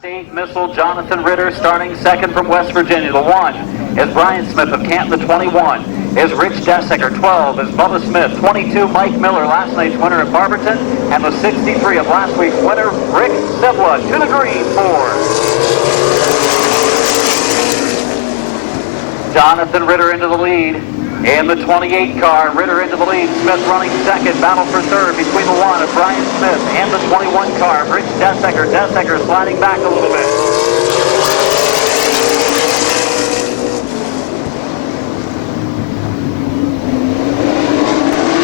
State Missile Jonathan Ritter starting second from West Virginia. The 1 is Brian Smith of Canton. The 21 is Rich Dessaker. 12 is Bubba Smith. 22 Mike Miller, last night's winner at Barberton. And the 63 of last week's winner, Rick Sibla, to the green for Jonathan Ritter into the lead. In the 28 car, Ritter into the lead. Smith running second. Battle for third between the 1 of Brian Smith and the 21 car, Rich Dessaker. Dessaker sliding back a little bit.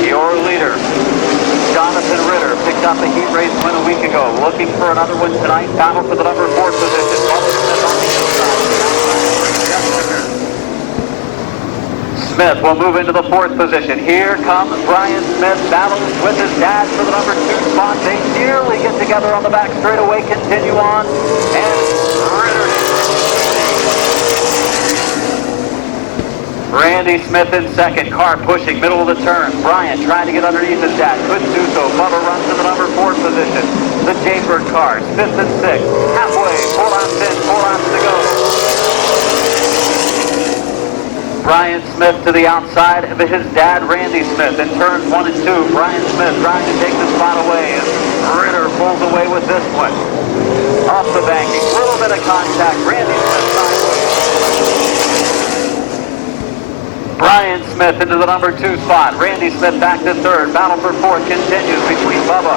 Your leader, Jonathan Ritter, picked up a heat race win a week ago. Looking for another one tonight. Battle for the number 4 position. Bubba Smith on the inside. Smith will move into the 4th position. Here comes Brian Smith, battles with his dad for the number 2 spot. They nearly get together on the back straightaway, continue on, and Ritter. Randy Smith in second, car pushing, middle of the turn. Brian trying to get underneath his dad, couldn't do so. Bubba runs to the number 4 position. The Jaybird cars, 5th and 6th, halfway, 4 laps in, 4 laps to go. Brian Smith to the outside of his dad, Randy Smith, in turns 1 and 2. Brian Smith trying to take the spot away as Ritter pulls away with this one. Off the banking, little bit of contact. Randy Smith sideways. Brian Smith into the number 2 spot. Randy Smith back to 3rd. Battle for 4th continues between Bubba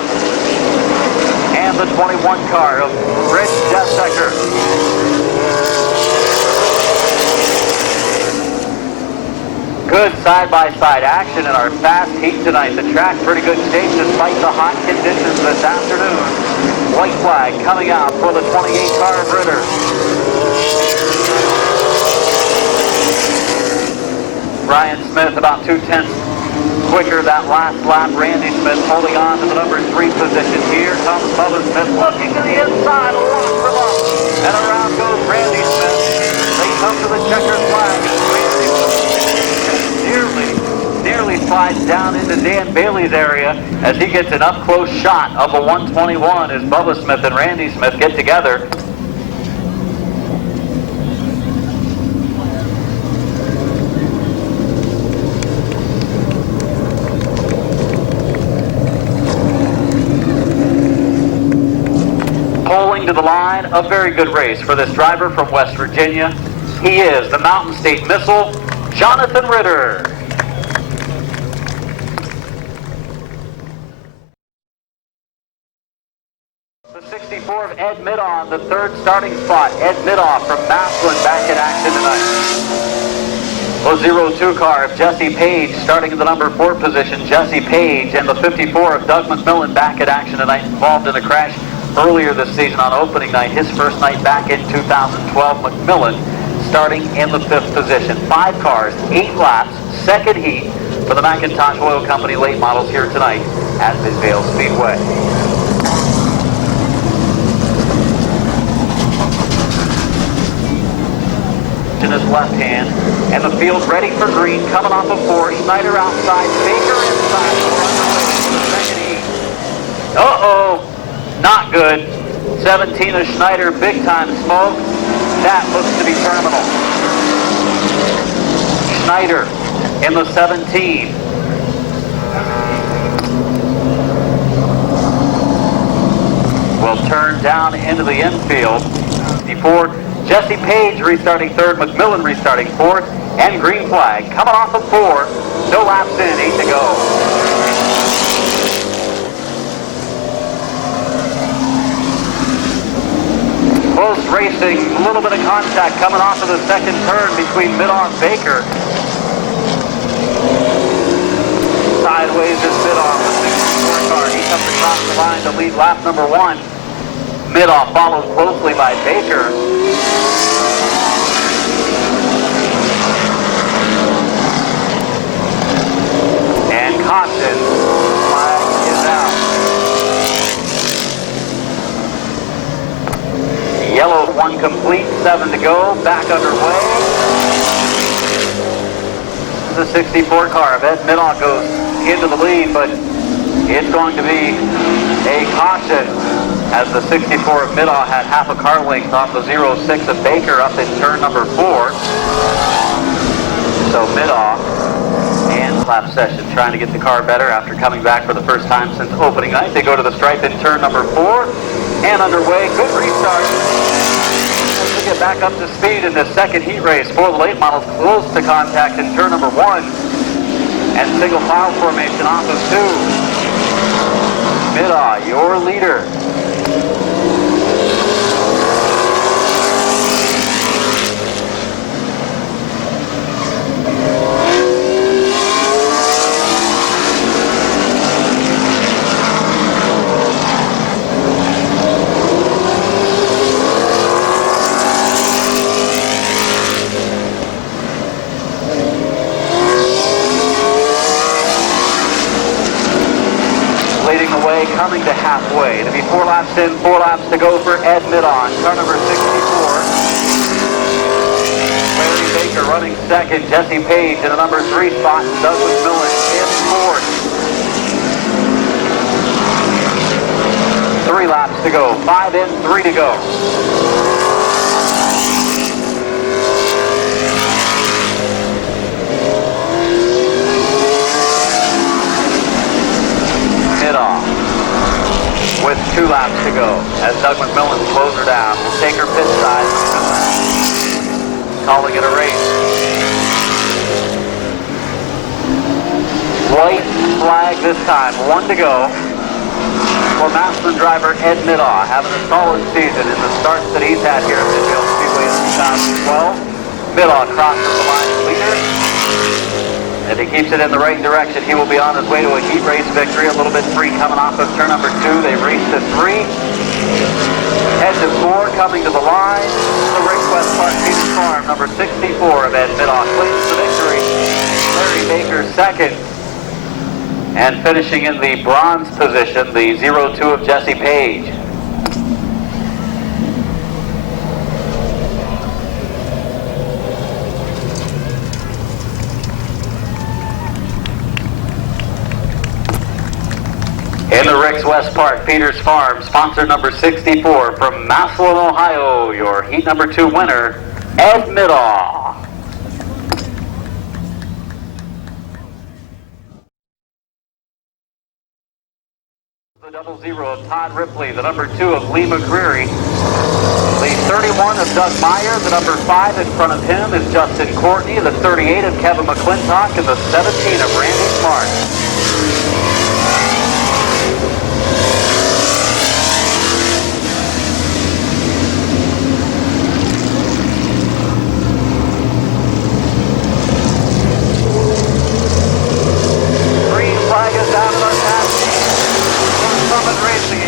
and the 21 car of Rich Dessaker. Good side-by-side action in our fast heat tonight. The track's pretty good shape despite the hot conditions this afternoon. White flag coming out for the 28 car of Ritter. Brian Smith about 2/10 quicker that last lap. Randy Smith holding on to the number 3 position. Here comes Bubba Smith looking to the inside, a lock for up. And around goes Randy Smith. They come to the checkered flag. Nearly slides down into Dan Bailey's area as he gets an up-close shot of a 121 as Bubba Smith and Randy Smith get together. Pulling to the line, a very good race for this driver from West Virginia. He is the Mountain State Missile, Jonathan Ritter. The 64 of Ed Midon, the 3rd starting spot. Ed Midon from Massillon back in action tonight. The 02 car of Jesse Page starting in the number 4 position. Jesse Page and the 54 of Doug McMillan back in action tonight, involved in a crash earlier this season on opening night. His first night back in 2012. McMillan starting in the 5th position. 5 cars, 8 laps, 2nd heat for the McIntosh Oil Company late models here tonight at Mid-Vale Speedway. In his left hand, and the field ready for green, coming off of 4. Schneider outside, Baker inside. The 2nd heat. Uh-oh, not good. 17 of Schneider, big time smoke. That looks to be terminal. Schneider in the 17. Will turn down into the infield. Before Jesse Page restarting 3rd, McMillan restarting 4th, and green flag coming off of 4. No laps in, 8 to go. Close racing, a little bit of contact coming off of the 2nd turn between Midon and Baker. Sideways is Midon with the 64 car. He comes across the line to lead lap number 1. Midon followed closely by Baker. And caution, flag is out. Yellow 1 complete, 7 to go, back underway. The 64 car of Ed Midon goes into the lead, but it's going to be a caution as the 64 of Mid-Vid had half a car length on the 06 of Baker up in turn number 4. So Mid-Vid and lap session trying to get the car better after coming back for the first time since opening night. They go to the stripe in turn number 4 and underway. Good restart. To get back up to speed in the second heat race for the late models, close to contact in turn number 1 and single file formation off of 2. Mid-Vid, your leader. Leading the way, coming to halfway. It'll be 4 laps in, 4 laps to go for Ed Mid-Vid, car number 64. Larry Baker running second, Jesse Page in the number 3 spot, Douglas Millen in fourth. 3 laps to go, 5 in, 3 to go. With 2 laps to go as Doug McMillan slows her down. We'll take her pit side. Calling it a race. White flag this time. 1 to go for Master driver Ed Mid-Vid, having a solid season in the starts that he's had here at Midvale Speedway in 2012. Mid-Vid crosses the line as leader. If he keeps it in the right direction, he will be on his way to a heat race victory. A little bit free coming off of turn number 2. They race to 3. Head to 4, coming to the line. The Rick West Park Peters Farm, number 64 of Ed Mid-Vid claims the victory. Larry Baker second. And finishing in the bronze position, the 02 of Jesse Page. In the Rick's West Park Peters Farm, sponsor number 64 from Massillon, Ohio, your heat number 2 winner, Ed Mid-Vid. The 00 of Todd Ripley, the number 2 of Lee McCreary, the 31 of Doug Meyer, the number 5 in front of him is Justin Courtney, the 38 of Kevin McClintock, and the 17 of Randy Smart.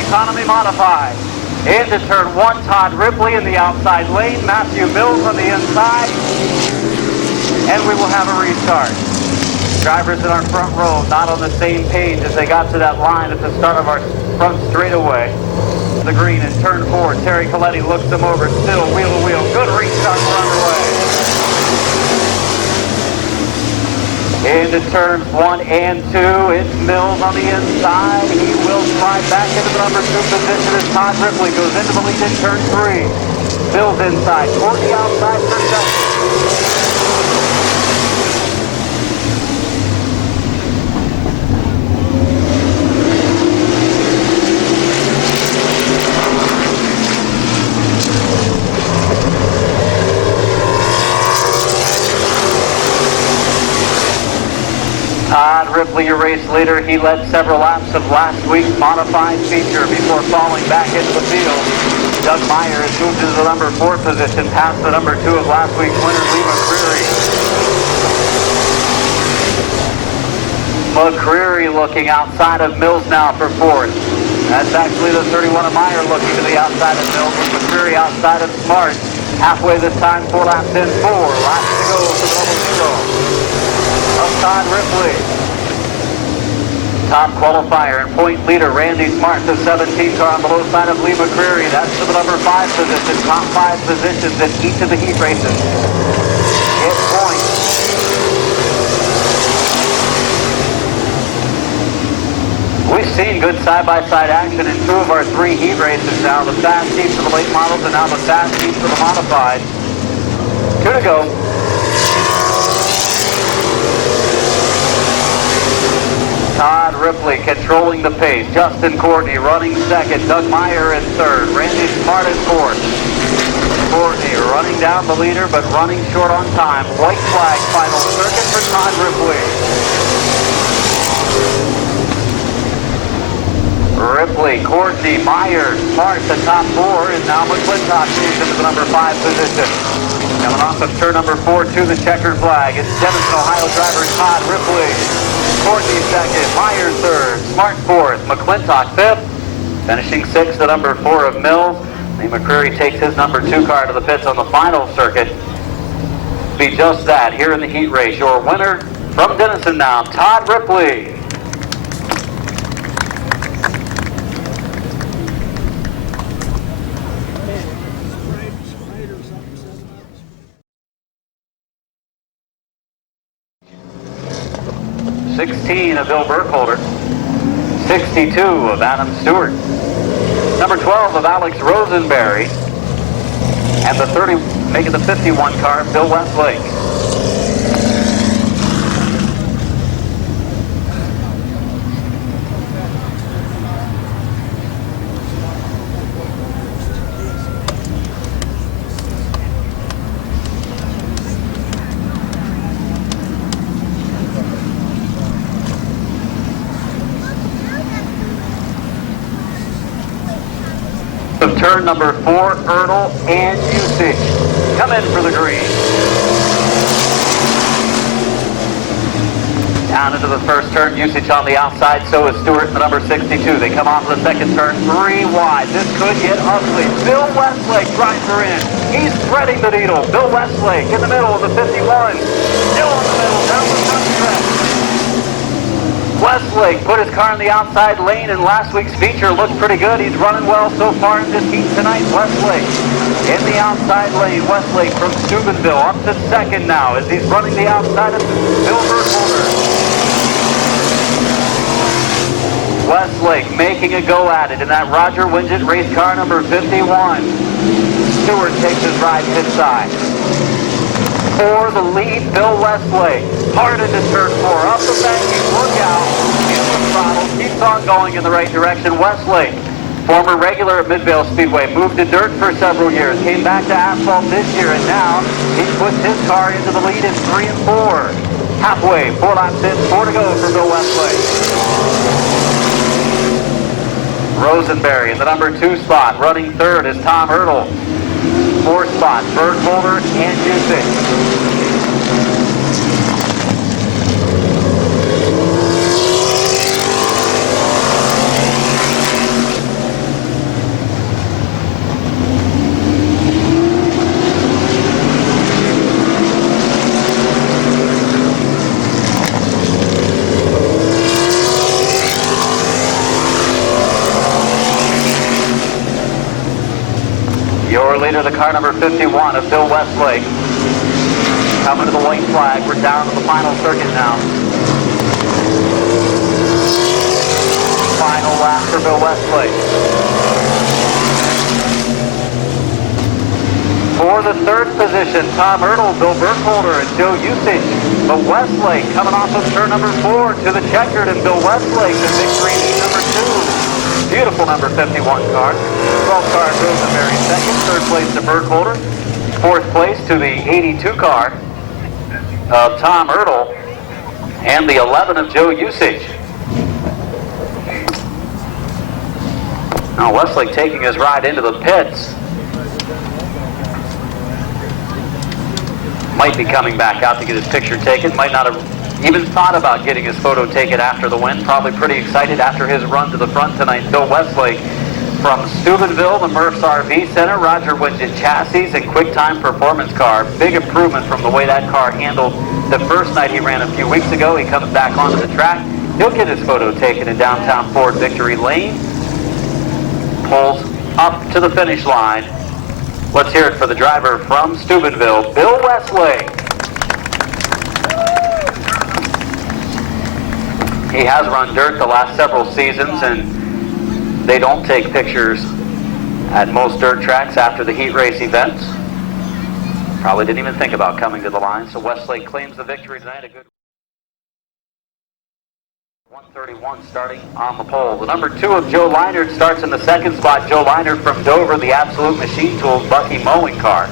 Economy modified. Into turn 1, Todd Ripley in the outside lane, Matthew Mills on the inside, and we will have a restart. Drivers in our front row not on the same page as they got to that line at the start of our front straightaway. The green in turn 4, Terry Coletti looks them over, still wheel to wheel. Good restart, we're underway. Into turns 1 and 2, it's Mills on the inside. He will slide back into the number 2 position as Todd Ripley goes into the lead in turn 3. Mills inside, Courtney outside for second. Todd Ripley, your race leader, he led several laps of last week's modified feature before falling back into the field. Doug Meyer has moved into the number 4 position, past the number 2 of last week's winner, Lee McCreary. McCreary looking outside of Mills now for 4th. That's actually the 31 of Meyer looking to the outside of Mills, with McCreary outside of Smart. Halfway this time, 4 laps in, 4 laps to go for the 00 of Todd Ripley. Top qualifier and point leader Randy Smart, the 17 car on the low side of Lee McCreary. That's to the number 5 position. Top 5 positions in each of the heat races. Hit point. We've seen good side-by-side action in 2 of our 3 heat races now. The fast heats for the late models and now the fast heats for the modified. 2 to go. Todd Ripley controlling the pace. Justin Courtney running second. Doug Meyer in third. Randy Smart in fourth. Courtney running down the leader, but running short on time. White flag final circuit for Todd Ripley. Ripley, Courtney, Meyer, Smart, the top 4, and now McClintock moves into the number 5 position. Coming off of turn number 4 to the checkered flag, it's Denison, Ohio driver Todd Ripley. Courtney second, Meyer third, Smart fourth, McClintock fifth. Finishing 6th, the number 4 of Mills. Lee McCreary takes his number 2 car to the pits on the final circuit. Be just that here in the heat race. Your winner from Denison now, Todd Ripley. '16 of Bill Burkholder, 62 of Adam Stewart, number 12 of Alex Rosenberry, and the 30 making the 51 car, Bill Westlake. Of turn number 4, Erdl and Usage come in for the green. Down into the first turn, Usage on the outside, so is Stewart in the number 62. They come off the second turn, 3 wide. This could get ugly. Bill Westlake drives her in. He's threading the needle. Bill Westlake in the middle of the 51. Still in the middle, down the front stretch. Westlake put his car in the outside lane in last week's feature. Looked pretty good. He's running well so far in this heat tonight. Westlake in the outside lane. Westlake from Steubenville up to second now as he's running the outside of Bill Burkholder. Westlake making a go at it in that Roger Wingett race car number 51. Stewart takes his ride pit side. For the lead, Bill Westlake. Hard into turn 4, up the banking, look out, in the throttle, keeps on going in the right direction. Westlake, former regular at Midvale Speedway, moved to dirt for several years, came back to asphalt this year, and now he puts his car into the lead in 3 and 4. Halfway, 4 laps in, 4 to go for Bill Westlake. Rosenberry in the number 2 spot, running third is Tom Erdl. 4th spot, Burkholder and Usage. Your leader, the car number 51 of Bill Westlake. Coming to the white flag. We're down to the final circuit now. Final lap for Bill Westlake. For the 3rd position, Tom Erdl, Bill Burkholder, and Joe Usage. But Westlake coming off of turn number 4 to the checkered, and Bill Westlake, the victory in heat number 2. Beautiful number 51 car. 12 car Rosenberry second. 3rd place to Burkholder. 4th place to the 82 car of Tom Erdl. And the 11 of Joe Usage. Now Westlake taking his ride into the pits. Might be coming back out to get his picture taken. Might not have even thought about getting his photo taken after the win. Probably pretty excited after his run to the front tonight. Bill Westlake from Steubenville, the Murph's RV Center, Roger Wingett chassis and QuickTime performance car. Big improvement from the way that car handled the first night he ran a few weeks ago. He comes back onto the track. He'll get his photo taken in downtown Ford Victory Lane. Pulls up to the finish line. Let's hear it for the driver from Steubenville, Bill Westlake. He has run dirt the last several seasons, and they don't take pictures at most dirt tracks after the heat race events. Probably didn't even think about coming to the line, so Westlake claims the victory tonight. A good 131 starting on the pole. The number 2 of Joe Leinert starts in the second spot. Joe Leinert from Dover, the Absolute Machine Tools Bucky mowing car.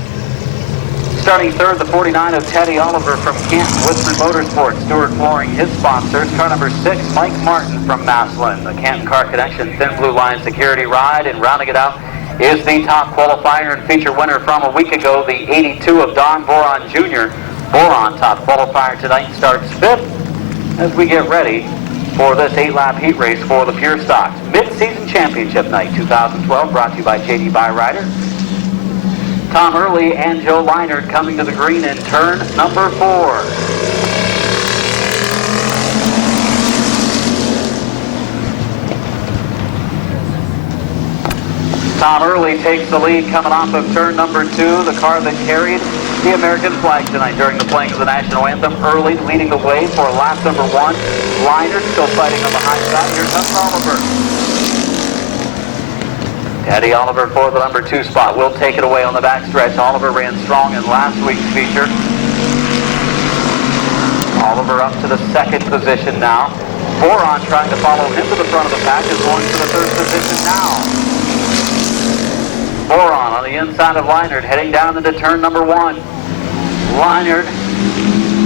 Starting third, the 49 of Teddy Oliver from Canton, Wisman Motorsports, Stewart Flooring, his sponsors. Car number 6, Mike Martin from Massillon, the Canton Car Connection Thin Blue Line Security Ride, and rounding it out is the top qualifier and feature winner from a week ago, the 82 of Don Boron Jr. Boron, top qualifier tonight, starts 5th as we get ready for this 8-lap heat race for the Pure Stocks. Mid-season championship night 2012, brought to you by J.D. Byrider. Tom Early and Joe Leinert coming to the green in turn number 4. Tom Early takes the lead coming off of turn number 2, the car that carried the American flag tonight during the playing of the national anthem. Early leading the way for lap number 1. Leinert still fighting on the high side. Here comes Oliver. Teddy Oliver for the number 2 spot. Will take it away on the backstretch. Oliver ran strong in last week's feature. Oliver up to the 2nd position now. Boron trying to follow him to the front of the pack is going to the 3rd position now. Boron on the inside of Leinert, heading down into turn number 1. Leinert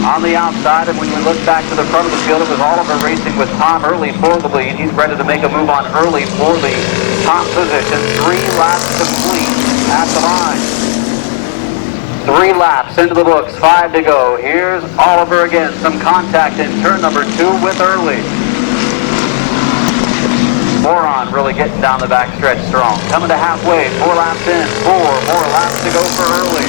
on the outside, and when we look back to the front of the field, it was Oliver racing with Tom Early for the lead. He's ready to make a move on Early for the top position. 3 laps complete at the line. 3 laps into the books, 5 to go. Here's Oliver again. Some contact in turn number 2 with Early. Boron really getting down the back stretch strong. Coming to halfway, 4 laps in, 4 more laps to go for Early.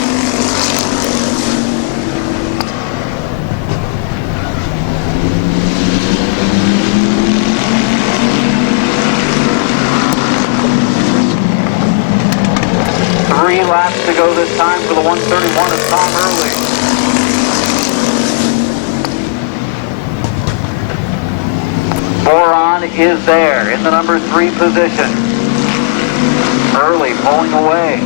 Three laps to go this time for the 131 of Tom Early. Boron is there in the number 3 position. Early pulling away.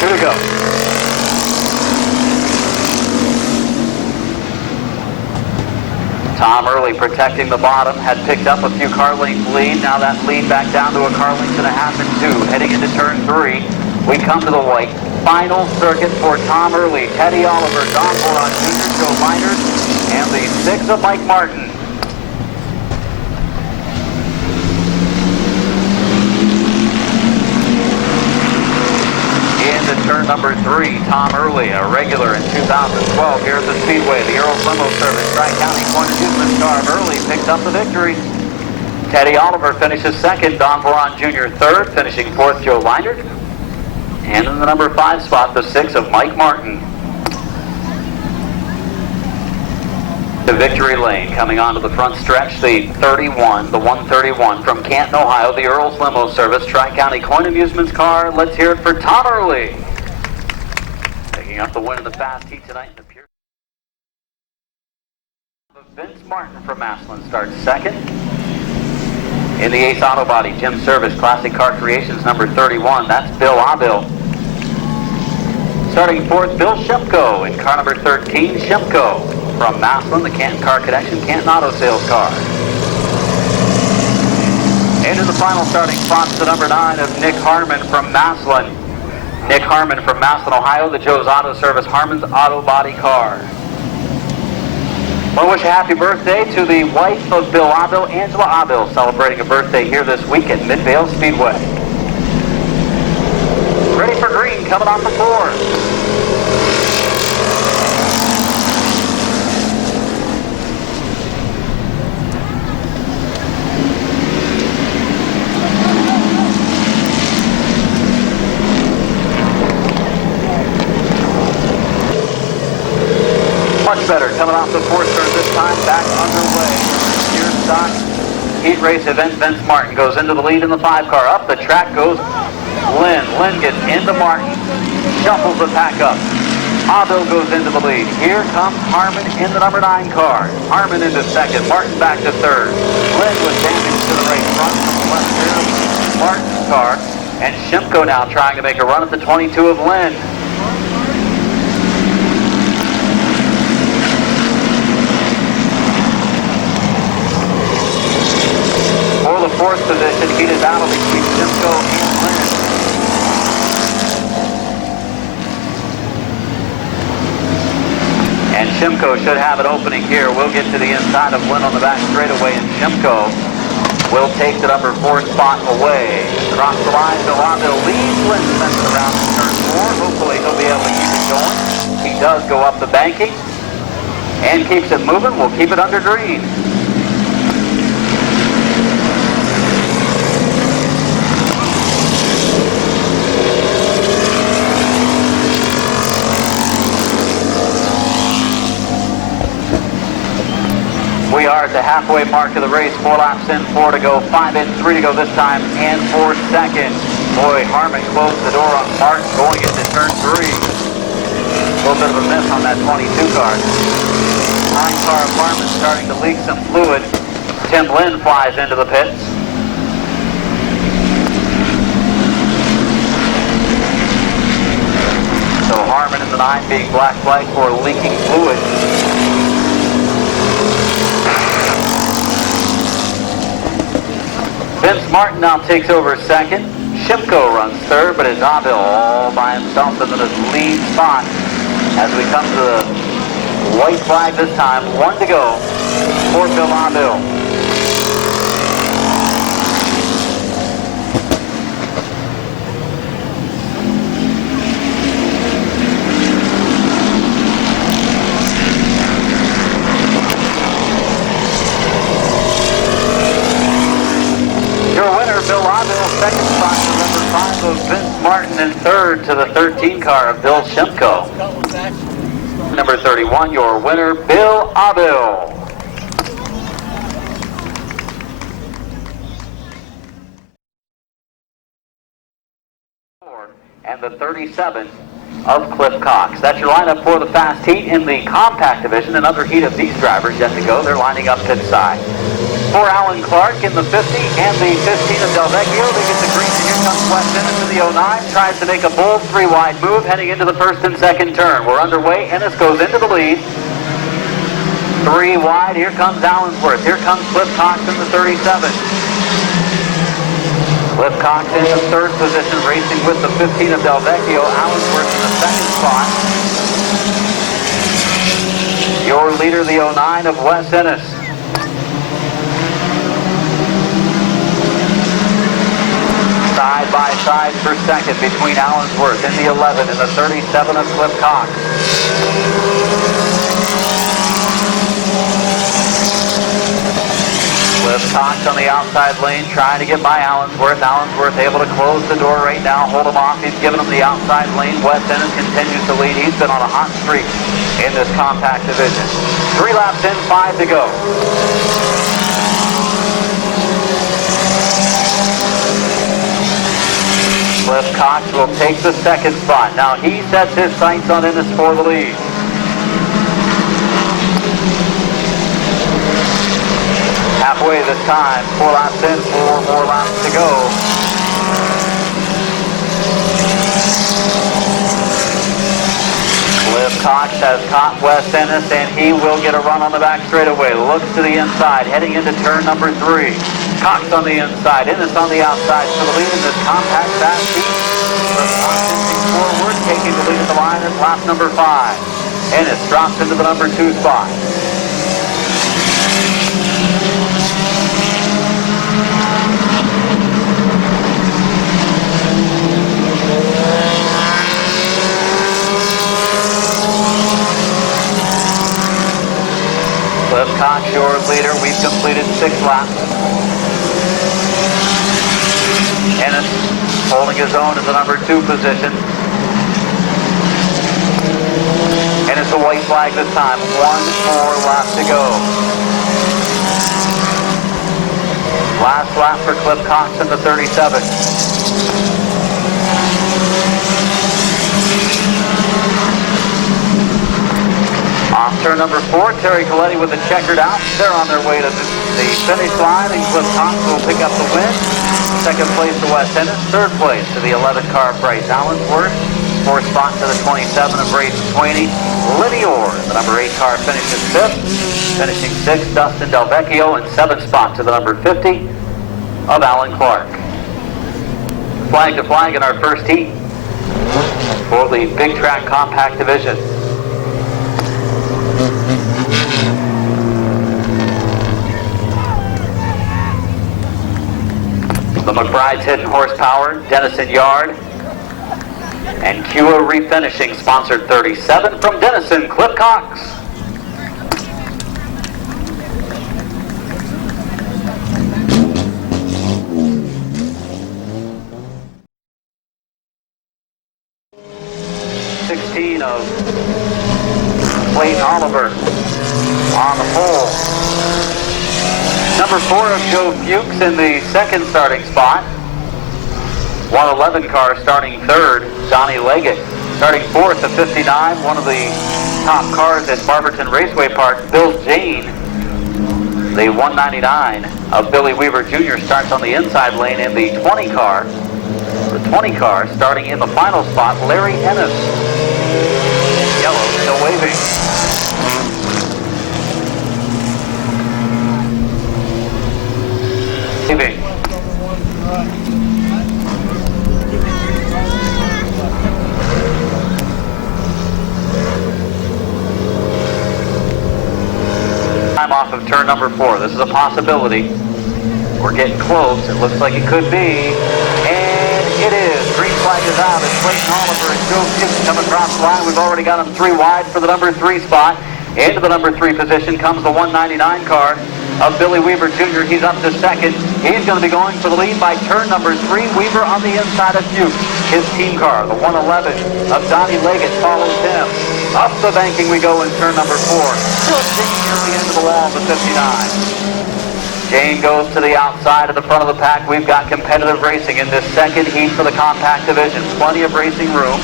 2 to go. Tom Early protecting the bottom, had picked up a few car length lead. Now that lead back down to a car length and a half and 2. Heading into turn 3, we come to the white. Final circuit for Tom Early, Teddy Oliver, Don Boron Jr., Joe Leinert, and the 6 of Mike Martin. Into turn number 3, Tom Early, a regular in 2012 here at the Speedway. The Earl's Limo Service, Tri-County Corner Newsman car of Early picks up the victory. Teddy Oliver finishes 2nd, Don Boron Jr. 3rd, finishing 4th, Joe Leinert. And in the number 5 spot, the 6 of Mike Martin. The victory lane coming onto the front stretch, the 131 from Canton, Ohio, the Earl's Limo Service, Tri-County Coin Amusements car. Let's hear it for Tom Early. Picking up the win in the fast heat tonight in the Pure. Vince Martin from Massillon starts 2nd. In the Ace Auto Body Gym Service Classic Car Creations number 31, that's Bill Abill. Starting 4th, Bill Shemko in car number 13, Shemko from Massillon, the Canton Car Connection, Canton Auto Sales car. Into the final starting spots, the number 9 of Nick Harmon from Massillon. Nick Harmon from Massillon, Ohio, the Joe's Auto Service Harmon's Auto Body car. I want to wish a happy birthday to the wife of Bill Abill, Angela Abill, celebrating a birthday here this week at Midvale Speedway. Ready for green, coming off the 4. Much better, coming off the 4th turn this time, back underway. Pure Stock heat race event. Vince Martin goes into the lead in the 5 car. Up the track goes Lynn. Lynn gets into Martin, shuffles the pack up. Abel goes into the lead. Here comes Harmon in the number 9 car. Harmon into second. Martin back to third. Lynn was damaged to the right front from the left rear of Martin's car. And Shimko now trying to make a run at the 22 of Lynn. For the 4th position, heated battle between Shimko and Lynn. And Shimko should have an opening here. We'll get to the inside of Lynn on the back straightaway, and Shimko will take the number 4 spot away. Across the line, Delano leads Lynn Spencer around to turn 4. Hopefully he'll be able to keep it going. He does go up the banking and keeps it moving. We'll keep it under green. We are at the halfway mark of the race. 4 laps in, 4 to go, 5 in, 3 to go this time, and 4 seconds. Boy, Harmon closed the door on Martin going into turn 3. A little bit of a miss on that 22 car. 9 car of Harmon starting to leak some fluid. Tim Lynn flies into the pits. So Harmon in the 9 being black flag for leaking fluid. Vince Martin now takes over second. Shimko runs third, but it's Abel all by himself in the lead spot. As we come to the white flag this time, 1 to go for Bill Abel. Second spot to number 5 of Vince Martin, and third to the 13 car of Bill Shimko. Number 31, your winner, Bill Abel. And the 37 of Cliff Cox. That's your lineup for the fast heat. In the compact division, another heat of these drivers yet to go. They're lining up pit side. For Alan Clark in the 50 and the 15 of Delvecchio, they get the green, and here comes West Ennis in the 09, tries to make a bold 3-wide move heading into the first and second turn. We're underway. Ennis goes into the lead. 3 wide. Here comes Allensworth. Here comes Cliff Cox in the 37. Cliff Cox in the 3rd position, racing with the 15 of Delvecchio. Allensworth in the 2nd spot. Your leader, the 09 of West Ennis. Side by side for second between Allensworth in the 11 and the 37 of Cliff Cox. Cliff Cox on the outside lane trying to get by Allensworth. Allensworth able to close the door right now, hold him off. He's given him the outside lane. West Ennis continues to lead. He's been on a hot streak in this compact division. 3 laps in, 5 to go. Cliff Cox will take the 2nd spot. Now he sets his sights on Ennis for the lead. Halfway this time, 4 laps in, 4 more laps to go. Cliff Cox has caught West Ennis, and he will get a run on the back straightaway. Looks to the inside, heading into turn number 3. Cox on the inside, Ennis on the outside for the lead in this compact fast heat. Cliff Cox inching forward, taking the lead at the line at lap number 5. Ennis drops into the number 2 spot. Cliff Cox, your leader. We've completed 6 laps. Ennis holding his own in the number 2 position. And it's a white flag this time. 1 more lap to go. Last lap for Cliff Cox in the 37. number 4, Terry Coletti with the checkered out. They're on their way to the finish line, and Cliff Cox will pick up the win. Second place to Wes Ennis. Third place to the 11 car of Bryce Allensworth. Fourth spot to the 27 of Braden Sweeney. Liddy Orr, the number 8 car, finishes 5th. Finishing 6th, Dustin Delvecchio, and 7th spot to the number 50 of Alan Clark. Flag to flag in our first heat for the Big Track Compact Division. The McBride's Hidden Horsepower, Denison Yard, and Kua Refinishing, sponsored 37 from Denison, Cliff Cox. Of Clayton Oliver on the pole. Number 4 of Joe Fuchs in the second starting spot. 111 car starting 3rd, Donnie Leggett. Starting 4th, the 59, one of the top cars at Barberton Raceway Park, Bill Jane. The 199 of Billy Weaver Jr. starts on the inside lane in the 20 car. The 20 car starting in the final spot, Larry Ennis. Yellow still waving. Waving. Time off of turn number 4. This is a possibility. We're getting close. It looks like it could be. And it is. Green flag is out as Clayton Oliver and Joe Fuchs come across the line. We've already got them 3 wide for the number 3 spot. Into the number 3 position comes the 199 car of Billy Weaver Jr. He's up to second. He's going to be going for the lead by turn number 3. Weaver on the inside of Fuchs. His team car, the 111 of Donnie Leggett, follows him. Up the banking we go in turn number 4. Still near the end of the wall of the 59. Jane goes to the outside of the front of the pack. We've got competitive racing in this second heat for the compact division. Plenty of racing room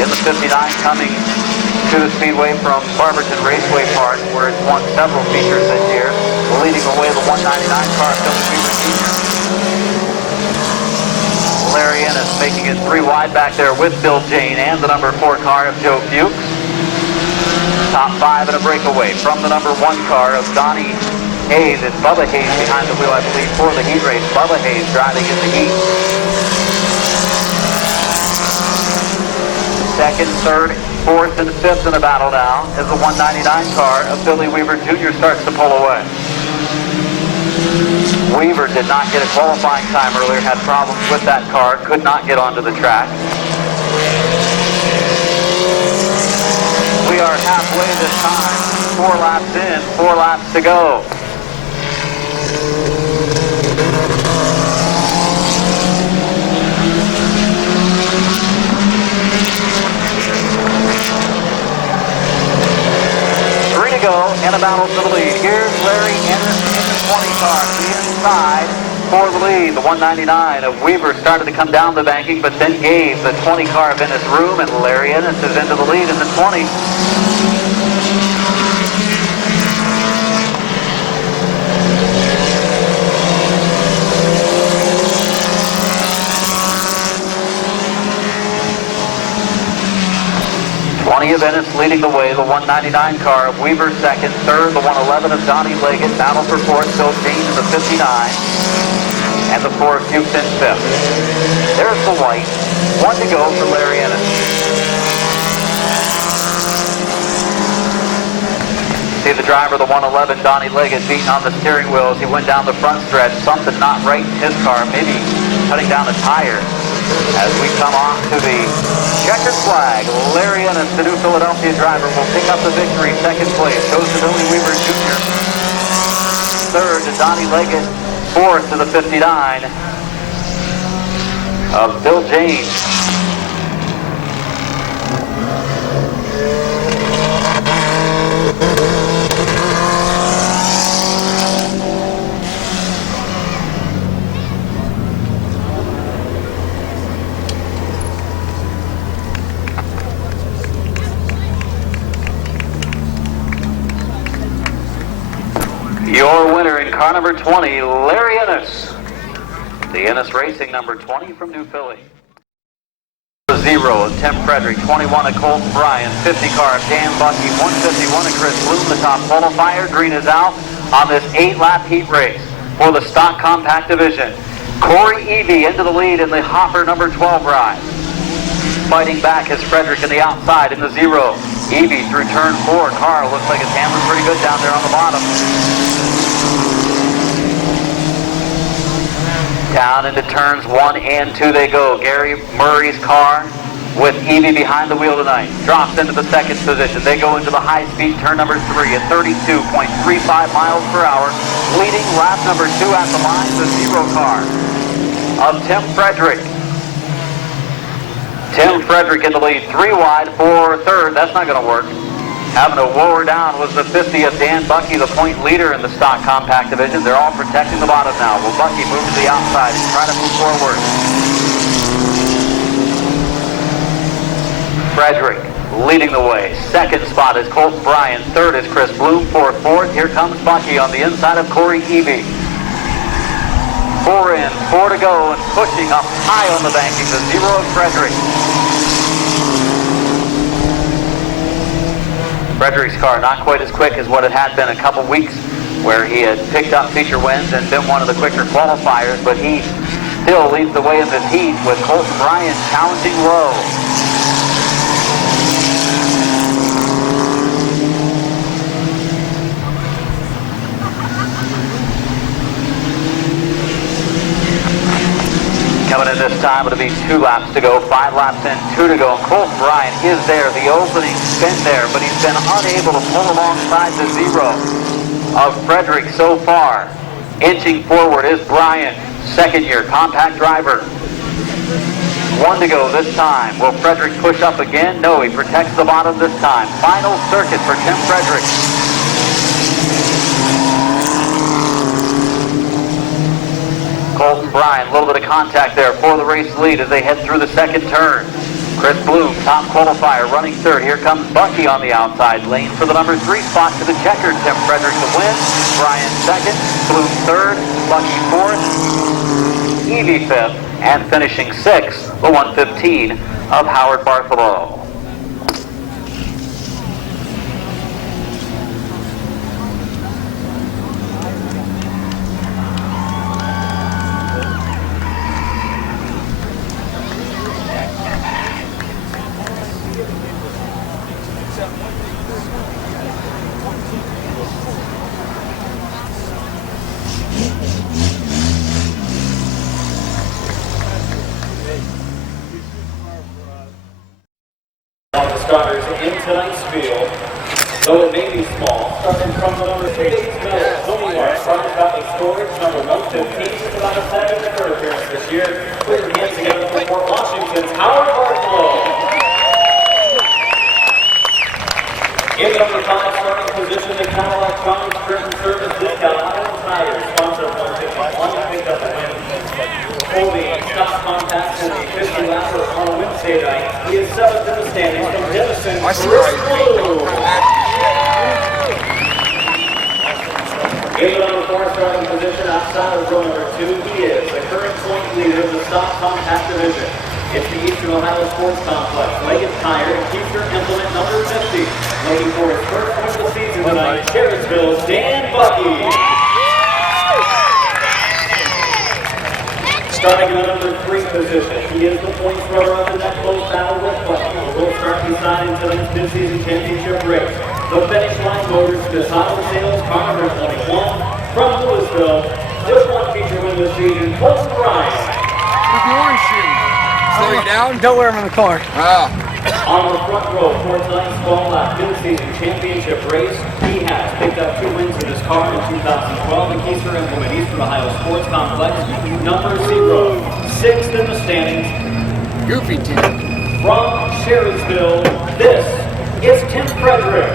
in the 59 coming to the speedway from Barberton Raceway Park, where it's won several features this year. Leading away the 199 car, Billy Weaver Jr. Larry Ennis making it 3 wide back there with Bill Jane and the number 4 car of Joe Fuchs. Top 5 and a breakaway from the number 1 car of Donnie Hayes. It's Bubba Hayes behind the wheel, I believe, for the heat race. Bubba Hayes driving in the heat. Second, third, fourth, and fifth in the battle now as the 199 car of Billy Weaver Jr. starts to pull away. Weaver did not get a qualifying time earlier, had problems with that car, could not get onto the track. We are halfway this time, 4 laps in, 4 laps to go. Go in a battle for the lead. Here's Larry Ennis in the 20 car, the inside for the lead. The 199 of Weaver started to come down the banking, but then gave the 20 car of Ennis room, and Larry Ennis is into the lead in the 20. Of Ennis leading the way, the 199 car of Weaver second, third, the 111 of Donnie Leggett, battle for fourth, Bill Jane in the 59, and the 4 of Fuchs in fifth. There's the white, 1 to go for Larry Ennis. See the driver, the 111, Donnie Leggett, beating on the steering wheel as he went down the front stretch. Something not right in his car, maybe cutting down a tire. As we come off to the checkered flag, Larry Ennis, the new Philadelphia driver, will pick up the victory. Second place goes to Billy Weaver Jr. Third to Donnie Leggett. Fourth to the 59 of Bill Jane. car number 20, Larry Ennis. The Ennis Racing number 20 from New Philly. 0 of Tim Frederick, 21 of Colton Bryan, 50 car of Dan Bucky, 151 of Chris Bloom, the top qualifier. Green is out on this 8-lap heat race for the stock compact division. Corey Evie into the lead in the Hopper number 12 ride. Fighting back is Frederick in the outside in the 0. Evie through turn 4. Car looks like it's handling pretty good down there on the bottom. Down into turns 1 and 2 they go. Gary Murray's car with Evie behind the wheel tonight. Drops into the second position. They go into the high-speed turn number 3 at 32.35 miles per hour. Leading lap number 2 at the line, the 0 car of Tim Frederick. Tim Frederick in the lead, 3 wide for third. That's not going to work. Having to woe her down was the 50 of Dan Bucky, the point leader in the stock compact division. They're all protecting the bottom now. Will Bucky move to the outside and try to move forward? Frederick leading the way. Second spot is Colton Bryan. Third is Chris Bloom. Fourth. Here comes Bucky on the inside of Corey Evie. 4 in, 4 to go, and pushing up high on the banking, the 0 of Frederick. Frederick's car not quite as quick as what it had been a couple weeks, where he had picked up feature wins and been one of the quicker qualifiers, but he still leads the way in this heat with Colton Bryan challenging low. Coming in this time, it'll be 2 laps to go, 5 laps in, 2 to go. And Colton Bryan is there, the opening spin there, but he's been unable to pull alongside the 0 of Frederick so far. Inching forward is Bryan, second-year compact driver. 1 to go this time. Will Frederick push up again? No, he protects the bottom this time. Final circuit for Tim Frederick. Colton Bryan, a little bit of contact there for the race lead as they head through the second turn. Chris Bloom, top qualifier, running third. Here comes Bucky on the outside lane for the number 3 spot to the checkered. Tim Frederick to win. Bryan second, Bloom third, Bucky fourth, Evie fifth, and finishing 6th, the 115 of Howard Bartholomew. Starters in tonight's field, though it may be small, starting from the number 3, Tony Mark, started out in storage, number 115, with about a 7th and 3rd appearance this year. Put your hands together for Fort Washington's Howard Bartholomew. In the number 5 starting position, the Cadillac Electronics Curtain Service, this guy, Island Tires, sponsor of 151, picked up the win. Holding stock contacts in the 50-lapper on Wednesday night. He is 7th in the standings from Denison. In the number 4 starting position outside of row number 2, he is the current point leader of the stock compact division. It's the Eastern Ohio Sports Complex. Leggett Tire and Keeper implement number 50. Looking for his first win of the season tonight, Sherricksville's Dan Bucky. Starting in the number 3 position, he is the points runner up in that close battle with Bucky. We'll start beside him until his mid-season championship race. The Finish Line Motors Design Sales car number 21 from Louisville. Just one feature win this season, Colton Bryan. With the orange shoe. Slow you down? Don't wear them in the car. On the front row for tonight's fall lap mid-season championship race, he has picked up 2 wins in his car in 2012 and Keister implement Eastern Ohio Sports Complex, number 0, 6th in the standings. Goofy team. From Sherricksville, this is Tim Frederick.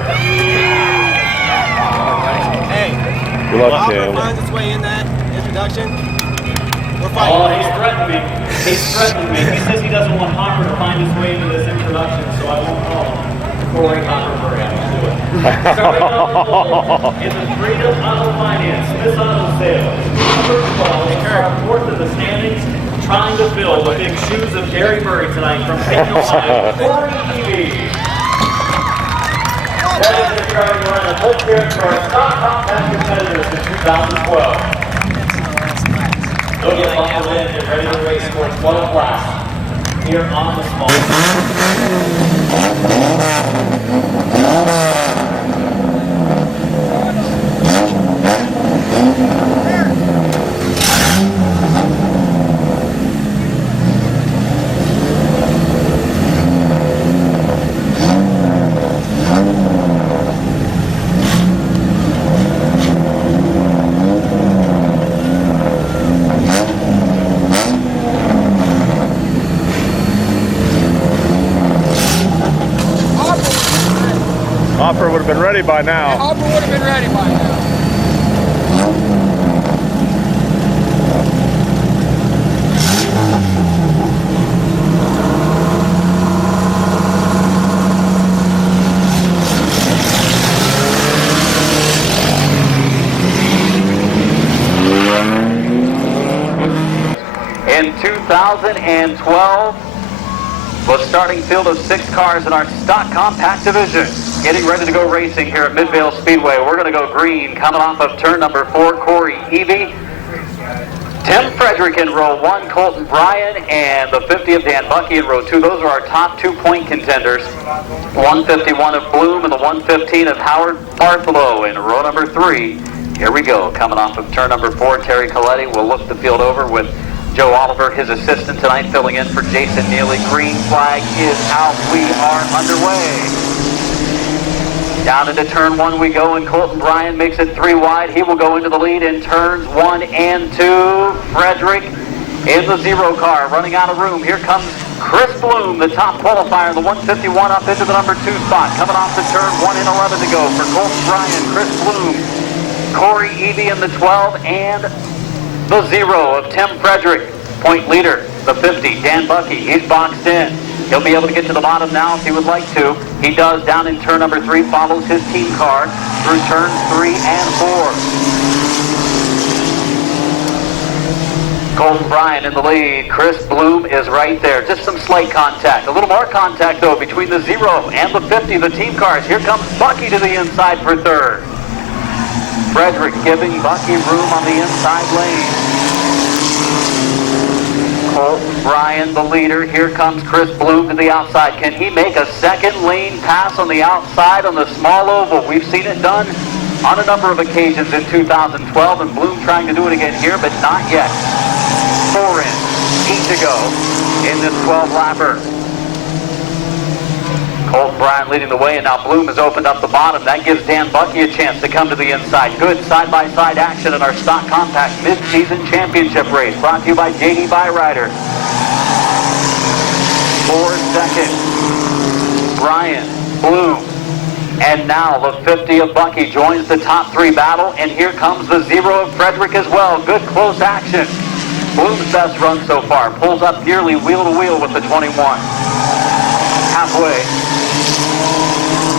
Hey, good luck, Tim. Finds its way in that introduction. We're Oh, fighting. he's threatened me. He's threatened me. He says he doesn't want Hopper to find his way into this introduction, so I won't call him. Corey Hopper, we're going to do it. Starting on the pole in the Freedom Auto Finance, Smith Auto Sales. Number 12 are fourth in the standings, trying to fill the big shoes of Gary Murray tonight from Peyton, Ohio. Corey Eby. That is the starting lineup. Let's hear it for our stock compact competitors in 2012. They'll get buckled in, get ready to race for 12 laps here on the small. Hopper would have been ready by now. Hopper would have been ready by now. In 2012, the starting field of 6 cars in our stock compact division. Getting ready to go racing here at Midvale Speedway. We're going to go green coming off of turn number 4, Corey Eby. Tim Frederick in row 1, Colton Bryan, and the 50 of Dan Bucky in row 2. Those are our top 2-point contenders. 151 of Bloom and the 115 of Howard Bartholow in row number 3. Here we go. Coming off of turn number 4, Terry Coletti will look the field over with Joe Oliver, his assistant tonight, filling in for Jason Neely. Green flag is out. We are underway. Down into turn 1 we go, and Colton Bryan makes it 3 wide. He will go into the lead in turns 1 and 2. Frederick in the 0 car, running out of room. Here comes Chris Bloom, the top qualifier, the 151 up into the number 2 spot. Coming off the turn 1 and 11 to go for Colton Bryan, Chris Bloom, Corey Eby in the 12, and the 0 of Tim Frederick. Point leader, the 50, Dan Bucky. He's boxed in. He'll be able to get to the bottom now if he would like to. He does down in turn number 3, follows his team car through turns 3 and 4. Colton Bryan in the lead. Chris Bloom is right there. Just some slight contact. A little more contact, though, between the 0 and the 50, the team cars. Here comes Bucky to the inside for 3rd. Frederick giving Bucky room on the inside lane. Colton Bryan, the leader. Here comes Chris Bloom to the outside. Can he make a second lane pass on the outside on the small oval? We've seen it done on a number of occasions in 2012, and Bloom trying to do it again here, but not yet. 4 in, 8 to go in this 12-lapper. Colton Bryan leading the way, and now Bloom has opened up the bottom. That gives Dan Bucky a chance to come to the inside. Good side-by-side action in our stock compact mid-season championship race, brought to you by J.D. Byrider. 4 seconds. Bryan, Bloom, and now the 50 of Bucky joins the top 3 battle, and here comes the 0 of Frederick as well. Good close action. Bloom's best run so far. Pulls up nearly wheel-to-wheel with the 21. Halfway.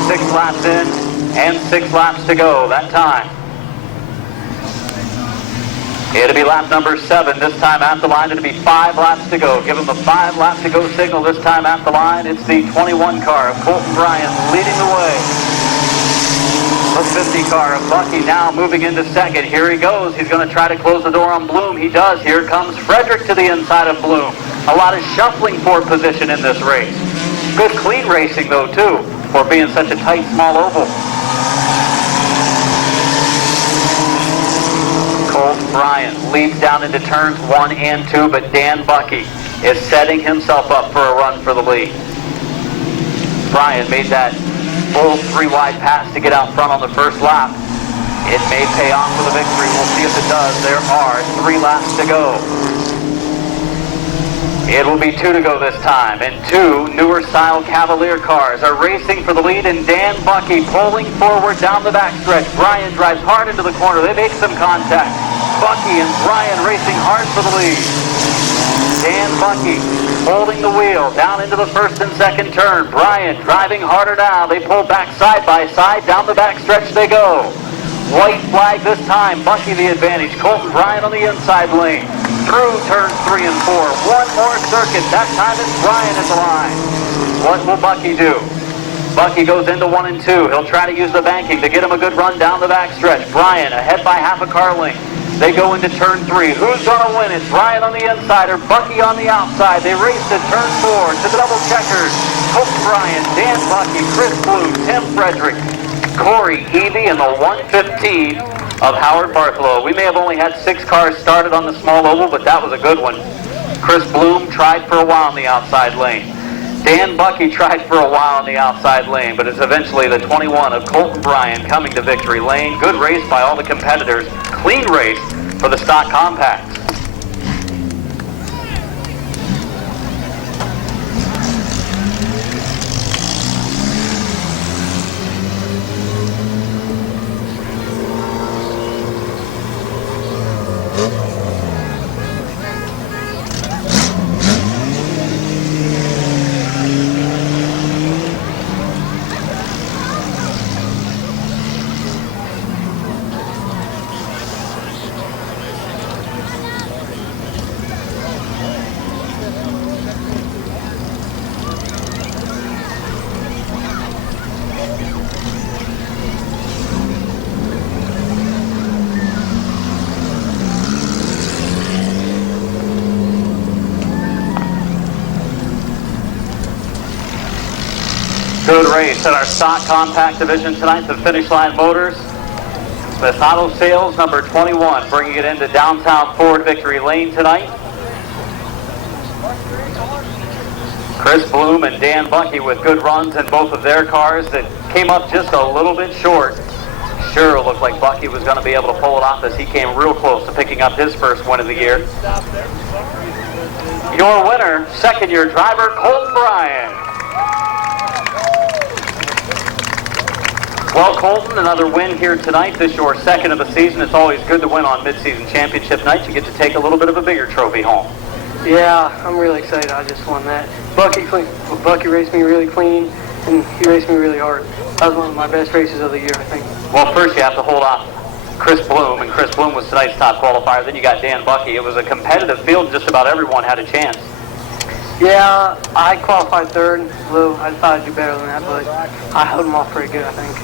6 laps in and 6 laps to go that time. It'll be lap number 7 this time at the line. It'll be 5 laps to go. Give him the 5 lap to go signal this time at the line. It's the 21 car of Colton Bryan leading the way. The 50 car of Bucky now moving into second. Here he goes. He's going to try to close the door on Bloom. He does. Here comes Frederick to the inside of Bloom. A lot of shuffling for position in this race. Good clean racing, though, too, for being such a tight, small oval. Colton Bryan leads down into turns 1 and 2, but Dan Bucky is setting himself up for a run for the lead. Bryan made that full 3-wide pass to get out front on the first lap. It may pay off with a victory. We'll see if it does. There are 3 laps to go. It will be 2 to go this time, and 2 newer style Cavalier cars are racing for the lead, and Dan Bucky pulling forward down the backstretch. Bryan drives hard into the corner. They make some contact. Bucky and Bryan racing hard for the lead. Dan Bucky holding the wheel down into the first and second turn. Bryan driving harder now. They pull back side by side. Down the back stretch they go. White flag this time. Bucky the advantage. Colton Bryan on the inside lane. Through turns 3 and 4. One more circuit. That time it's Bryan at the line. What will Bucky do? Bucky goes into 1 and 2. He'll try to use the banking to get him a good run down the back stretch. Bryan ahead by half a car length. They go into turn 3. Who's going to win it? Bryan on the inside or Bucky on the outside? They race to turn 4 to the double checkers. Colton Bryan, Dan Bucky, Chris Blue, Tim Frederick, Corey Evie, and the 115 of Howard Bartholow. We may have only had 6 cars started on the small oval, but that was a good one. Chris Bloom tried for a while in the outside lane. Dan Bucky tried for a while in the outside lane, but it's eventually the 21 of Colton Bryan coming to victory lane. Good race by all the competitors. Clean race for the stock compacts. Good race at our stock compact division tonight. The Finish Line Motors. With auto sales number 21 bringing it into downtown Ford victory lane tonight. Chris Bloom and Dan Bucky with good runs in both of their cars that came up just a little bit short. Sure looked like Bucky was going to be able to pull it off as he came real close to picking up his first win of the year. Your winner, second-year driver, Colton Bryan. Well, Colton, another win here tonight. This is your second of the season. It's always good to win on mid-season championship night. You get to take a little bit of a bigger trophy home. Yeah, I'm really excited. I just won that. Bucky raced me really clean, and he raced me really hard. That was one of my best races of the year, I think. Well, first you have to hold off Chris Bloom, and Chris Bloom was tonight's top qualifier. Then you got Dan Bucky. It was a competitive field. Just about everyone had a chance. Yeah, I qualified third. I thought I'd do better than that, but I held him off pretty good, I think.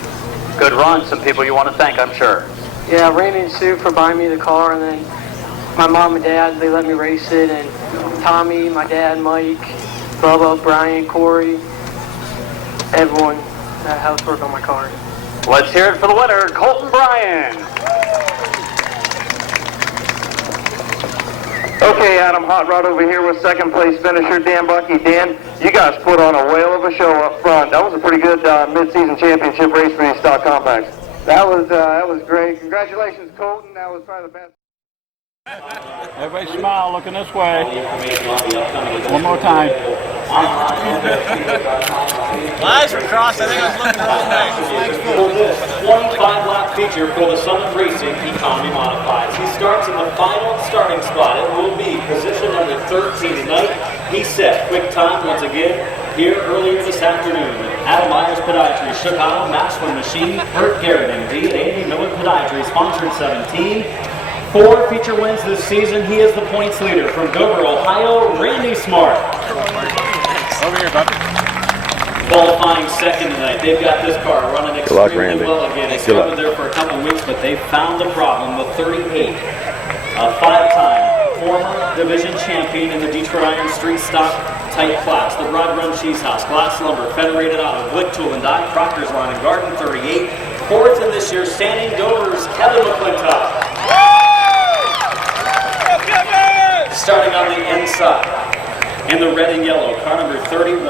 Good run. Some people you want to thank, I'm sure. Yeah, Randy and Sue for buying me the car, and then my mom and dad, they let me race it, and Tommy, my dad, Mike, Bubba, Brian, Corey, everyone that helped work on my car. Let's hear it for the winner, Colton Bryan. Okay, Adam, Hot Rod over here with second place finisher Dan Bucky. Dan, you guys put on a whale of a show up front. That was a pretty good mid-season championship race for these stock compacts. That was great. Congratulations, Colton. That was probably the best. Everybody smile, looking this way. One more time. My eyes were crossed. I think I was looking the wrong way. For this 25-lap feature for the Summit Racing Economy Modifieds. He starts in the final starting spot. It will be position number 13 tonight. He set quick time once again here earlier this afternoon. Adam Myers Podiatry, Chicago, Maxwell Machine, Burt Garrett MD, and Andy Miller Podiatry, sponsored 17. 4 feature wins this season. He is the points leader from Dover, Ohio, Randy Smart. Over here, bud. Qualifying second tonight. They've got this car running extremely well again. They struggled there for a couple of weeks, but they found the problem. The 38, a 5-time former division champion in the Detroit Iron Street Stock Type class. The Rod Run Cheese House, Glass Lumber, Federated Auto, Glick Tool and Die, Proctor's Lawn and Garden 38. Fourth in this year's standing, Dover's Kevin McClintock. Starting on the inside, in the red and yellow, car number 31,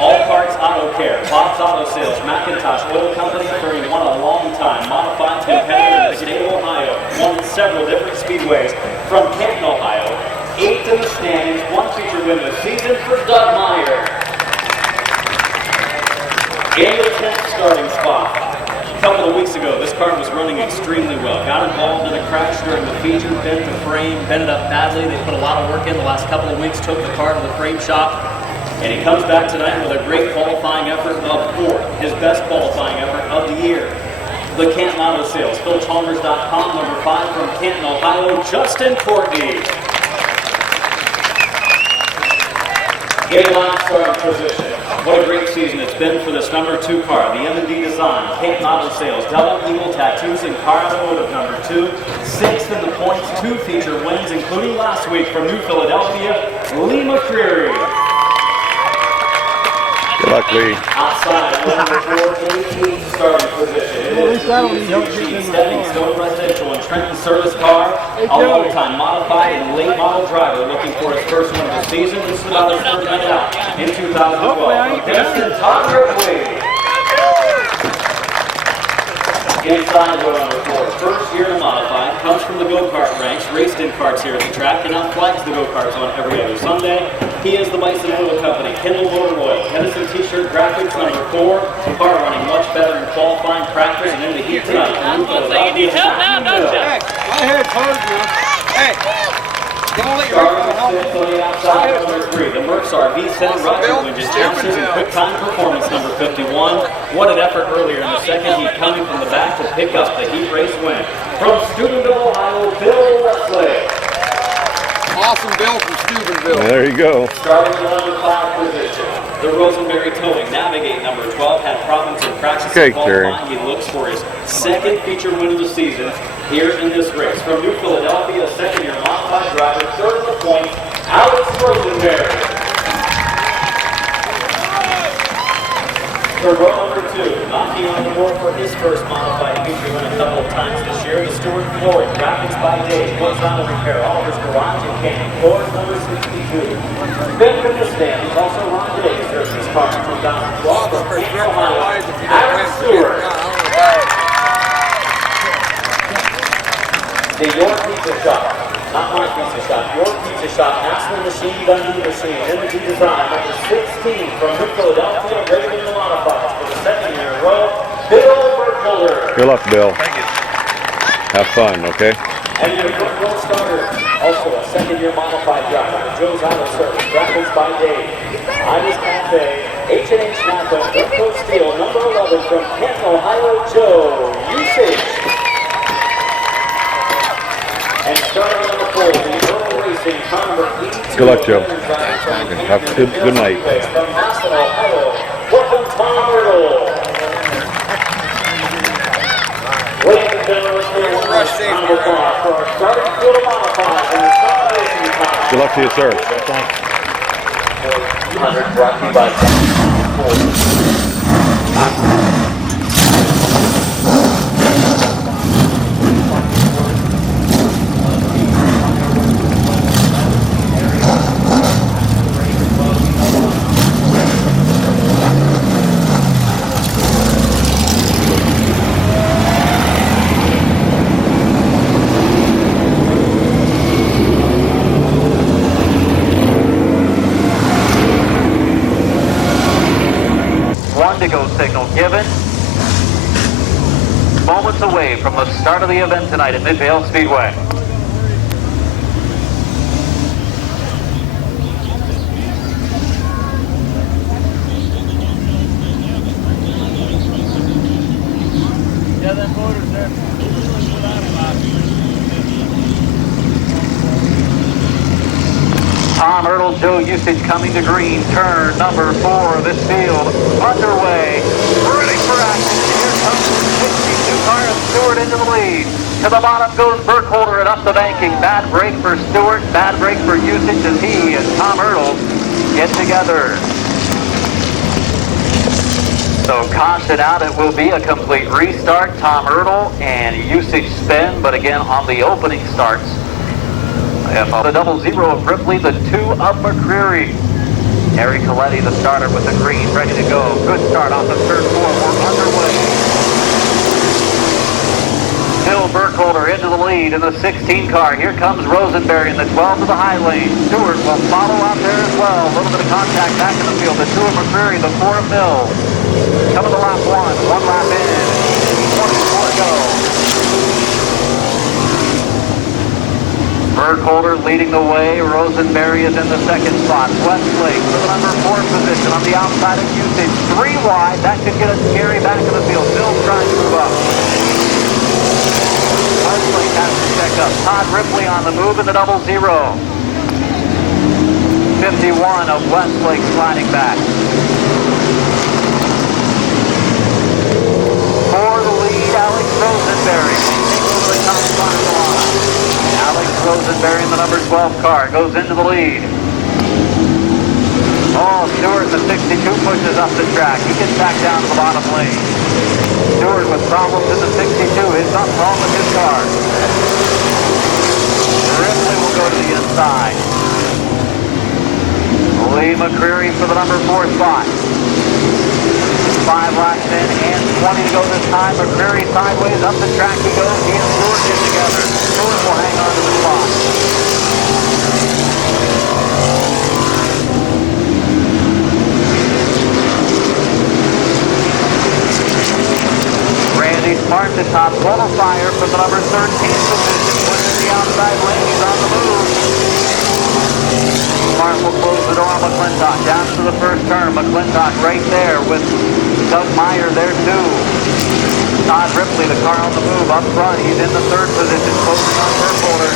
All Parts Auto Care, Bob's Auto Sales, Macintosh Oil Company, 31, a long time modified competitor in the state of Ohio, won several different speedways from Canton, Ohio, 8th in the standings, 1 feature win this season for Doug Meyer. In the 10th starting spot, couple of weeks ago, this car was running extremely well. Got involved in a crash during the feature, bent the frame, bent it up badly. They put a lot of work in the last couple of weeks, took the car to the frame shop, and he comes back tonight with a great qualifying effort of fourth, his best qualifying effort of the year. The Canton Auto Sales, PhilChalmers.com, number 5 from Canton, Ohio, Justin Courtney. Game line starting position. What a great season it's been for this number 2 car, the M&D Design, Canton Auto Sales, Double Eagle Tattoos, and Car Automotive number 2. 6th in the points, 2 feature wins, including last week from New Philadelphia, Lee McCreary. Good luck, Lee. Outside, number 4, 18th starting position. Stepping Stone Residential and Trenton service car, a long-time modified and late model driver looking for his first win of the season. This is about his first night out in 2012. Destin Todd Ripley. Inside row number 4, first year in modified, comes from the go-kart ranks, raced in karts here at the track, and now flags the go-karts on every other Sunday. He is the Bison Oil Company, Kendall Motor Oil, Edison T-shirt graphics number 4, car running much better in qualifying practice and in the heat tonight. I'm going to say you need help now, don't you? My head hurts, man. Hey, don't let your Starting 6th on the outside, number 3, the Mercs RV10 Roger Winges Johnson and Quick Time Performance number 51. What an effort earlier in the second heat, coming from the back to pick up the heat race win. From Steubenville, Ohio, Bill Wesley. Awesome Bill from Steubenville. There you go. Starting in number 5 position, the Rosenberry Towing Navigate number 12 had problems in practice and qualifying. He looks for his second feature win of the season here in this race. From New Philadelphia, second-year modified driver, 3rd in the points, Alex Rosenberry. For row number 2, knocking on the door for his first modified feature win a couple of times this year, the Stuart Floyd, graphics by Dave, What's Auto Repair, Oliver's Garage and Canyon, Floors number 62. Ben from the stand, he's also Ron Day, serves his car from 2012 from Canton, Ohio, Aaron Stewart. The Your Pizza Shop, not my pizza shop, Your Pizza Shop, National Machine Gun Machine, M&D Design, number 16 from New Philadelphia, ready to modified for the second year in a row, Bill Burkholder. Good luck, Bill. Have fun, okay? And your road starter, also a second-year modified driver, Joe's Auto Service, graphics by Dave, Ida's Cafe, H&H Napa, Info Steel, number 11 from Canton, Ohio, Joe Usage. And starting number 4, the Earl Racing, car number 82. Good luck, Joe. Have a good night. From Massillon, Ohio, welcome Tom Riddle. Ladies and gentlemen, number 5 for our starting field of modified in the Tom Racing Car. Good luck to you, sir. Thanks. 200 brought to you by to go signal given. Moments away from the start of the event tonight at Midvale Speedway. Yeah, that motor's there. Tom Ertl, Joe Usage coming to green. Turn number 4 of this field underway. Ready for action. Here comes the 62 car of Stewart into the lead. To the bottom goes Burkholder and up the banking. Bad break for Stewart. Bad break for Usage as he and Tom Ertl get together. So caution out. It will be a complete restart. Tom Ertl and Usage spin, but again on the opening starts. The 00 of Ripley, the 2 of McCreary. Harry Coletti, the starter with the green, ready to go. Good start off the third floor. We're underway. Bill Burkholder into the lead in the 16 car. Here comes Rosenberry in the 12 to the high lane. Stewart will follow out there as well. A little bit of contact back in the field. The 2 of McCreary, the 4 of Mills. Coming to lap 1. 1 lap in. to go. Burkholder leading the way. Rosenberry is in the second spot. Westlake for the number 4 position on the outside of Usage. 3 wide. That could get a scary back of the field. Bill's trying to move up. Westlake has to check up. Todd Ripley on the move in the 00. 51 of Westlake sliding back. For the lead, Alex Rosenberry. Take over the top spot of the line. Alex Rosenberry in the number 12 car goes into the lead. Oh, Stewart in the 62 pushes up the track. He gets back down to the bottom lane. Stewart with problems in the 62. Is something wrong with his car. Ripley will go to the inside. Lee McCreary for the number 4 spot. 5 laps in and 20 to go this time. McCreary sideways up the track he goes. He and Stewart get together. Stewart will hang on to the spot. Randy Smart to top. Total fire from the number 13 position. Pushing the outside lane. He's on the move. Smart will close the door on McClintock. Down to the first turn. McClintock right there with Doug Meyer there too. Todd Ripley, the car on the move up front. He's in the 3rd position, closing on Burkholder.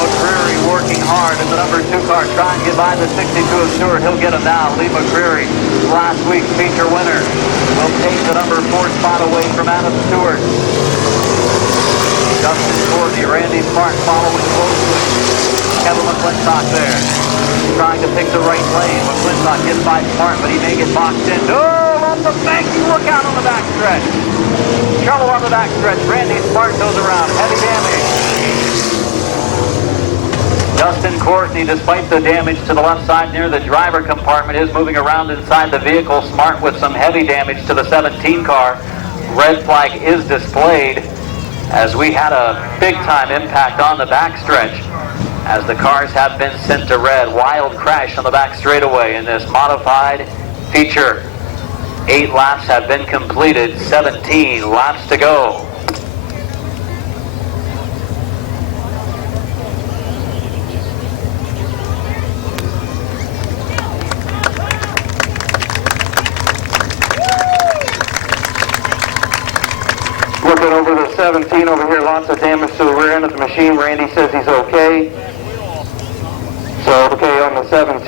McCreary working hard in the number 2 car, trying to get by the 62 of Stewart. He'll get him now. Lee McCreary, last week's feature winner, will take the number 4 spot away from Adam Stewart. Justin Courtney, Randy Smart following closely. Kevin McClintock there, trying to pick the right lane. McClintock gets by Smart, but he may get boxed in. No, on the bank, look out on the backstretch. Trouble on the backstretch. Randy Smart goes around, heavy damage. Justin Courtney, despite the damage to the left side near the driver compartment, is moving around inside the vehicle. Smart with some heavy damage to the 17 car. Red flag is displayed as we had a big-time impact on the backstretch as the cars have been sent to red. Wild crash on the back straightaway in this modified feature. 8 laps have been completed, 17 laps to go. Looking over the 17 over here, lots of damage to the rear end of the machine. Randy says he's okay. So, okay, on the 17,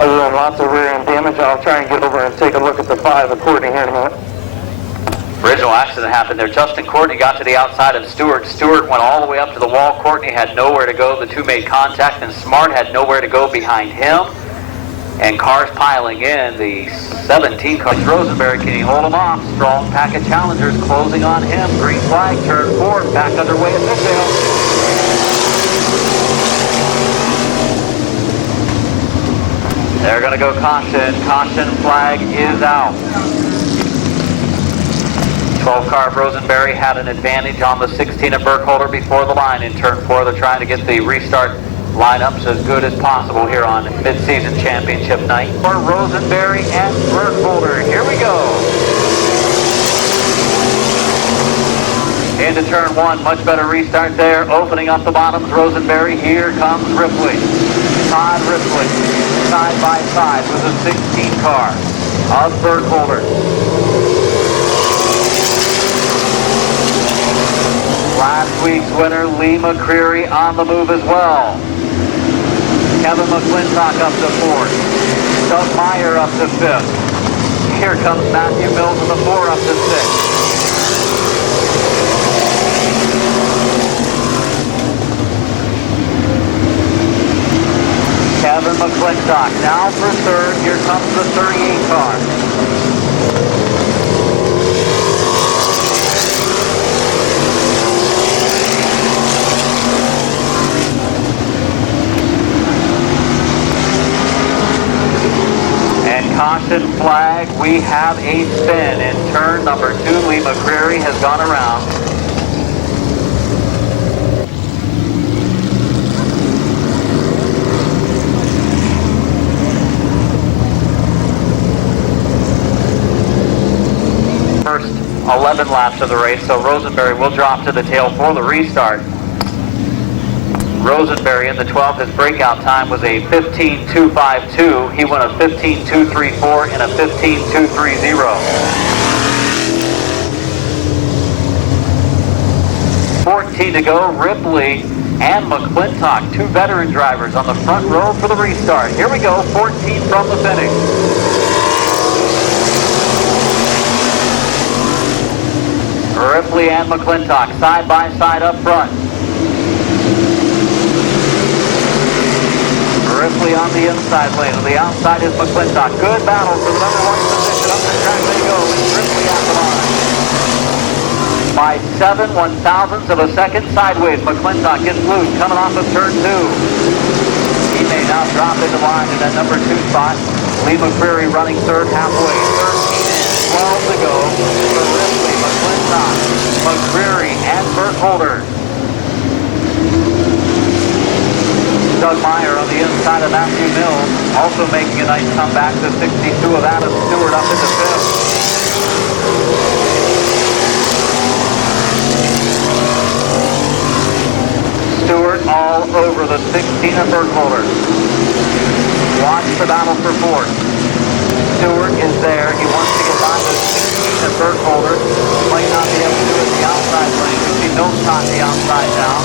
other than lots of rear end damage, I'll try and get over and take a look at the 5 of Courtney here in a minute. Original accident happened there. Justin Courtney got to the outside of Stewart. Stewart went all the way up to the wall. Courtney had nowhere to go. The 2 made contact, and Smart had nowhere to go behind him. And cars piling in. The 17 car. Rosenberry, can he hold him off? Strong pack of challengers closing on him. Green flag, turn 4, back underway at Midvale. They're going to go caution. Caution flag is out. 12 car of Rosenberry had an advantage on the 16 of Burkholder before the line in turn 4. They're trying to get the restart lineups as good as possible here on mid-season championship night. For Rosenberry and Burkholder, here we go. Into turn 1, much better restart there. Opening up the bottoms, Rosenberry. Here comes Ripley. Todd Ripley, side by side with a 16 car of Burkholder. Last week's winner, Lee McCreary, on the move as well. Kevin McClintock up to 4th. Doug Meyer up to 5th. Here comes Matthew Mills in the 4 up to 6th. Kevin McClintock now for 3rd. Here comes the 38 car. Caution flag, we have a spin in turn number 2. Lee McCreary has gone around. First 11 laps of the race, so Rosenberry will drop to the tail for the restart. Rosenberry in the 12, his breakout time was a 15.252. He went a 15.234 and a 15.230. 14 to go. Ripley and McClintock, two veteran drivers on the front row for the restart. Here we go, 14 from the finish. Ripley and McClintock side by side up front. Ripley on the inside lane. On the outside is McClintock. Good battle for the number one position. Up the track they go with Ripley at the line. By 7 1/1000ths of a second sideways, McClintock gets loose coming off of turn 2. He may now drop into line in that number 2 spot. Lee McCreary running third halfway. 13 in, 12 to go for Ripley, McClintock, McCreary, and Burkholder. Doug Meyer on the inside of Matthew Mills, also making a nice comeback. The 62 of Adam Stewart up into 5th. Stewart all over the 16 of Burkholder. Watch the battle for 4th. Stewart is there. He wants to get by the 16 of Burkholder. Might not be able to do it in the outside lane. You see Mills on the outside now.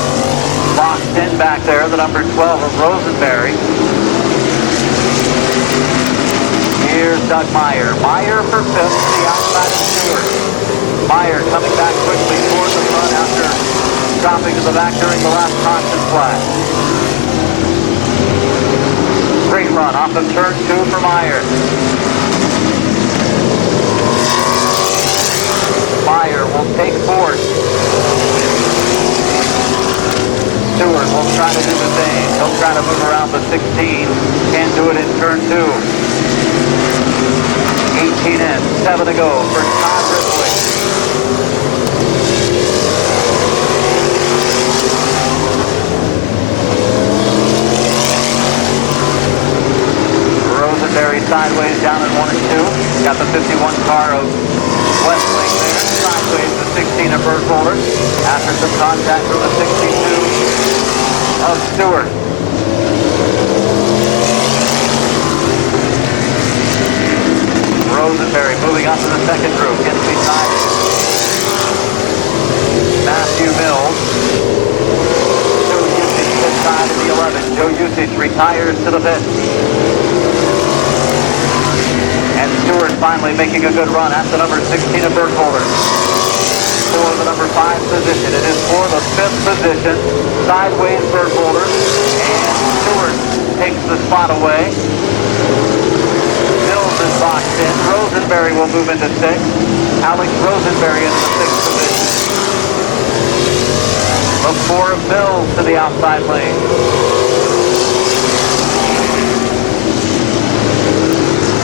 Boxed in back there, the number 12 of Rosenberry. Here's Doug Meyer. Meyer for 5th to the outside of Stewart. Meyer coming back quickly towards the front after dropping to the back during the last caution flag. Great run off of turn 2 for Meyer. Meyer will take 4th. Stewart will try to do the same. He'll try to move around the 16. Can't do it in turn 2. 18 in, 7 to go for Todd Ripley. Rosenberry sideways down in 1 and 2. Got the 51 car of Westlake there. Sideways the 16 of Burkholder. After some contact from the 62 of Stewart. Rosenberry moving up to the second group. Gets beside Matthew Mills. Joe Usage inside of the 11. Joe Usage retires to the 5th. And Stewart finally making a good run at the number 16 of Burkholder. For the number 5 position. It is for the 5th position. Sideways Burkholder. And Stewart takes the spot away. Mills is boxed in. Rosenberry will move into 6th. Alex Rosenberry into the 6th position. The 4 of Mills to the outside lane.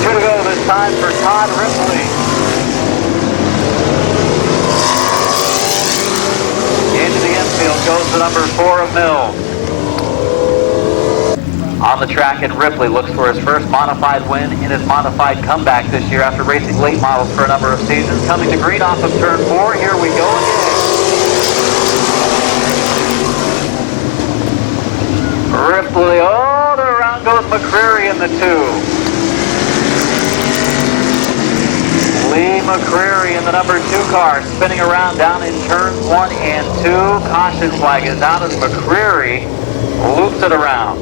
2 to go this time for Todd Ripley. Into the infield goes the number 4 of Mills. On the track, and Ripley looks for his first modified win in his modified comeback this year after racing late models for a number of seasons. Coming to green off of turn 4. Here we go again. Ripley, oh, around goes McCreary in the 2. Lee McCreary in the number 2 car, spinning around down in turns 1 and 2. Caution flag is out as McCreary loops it around.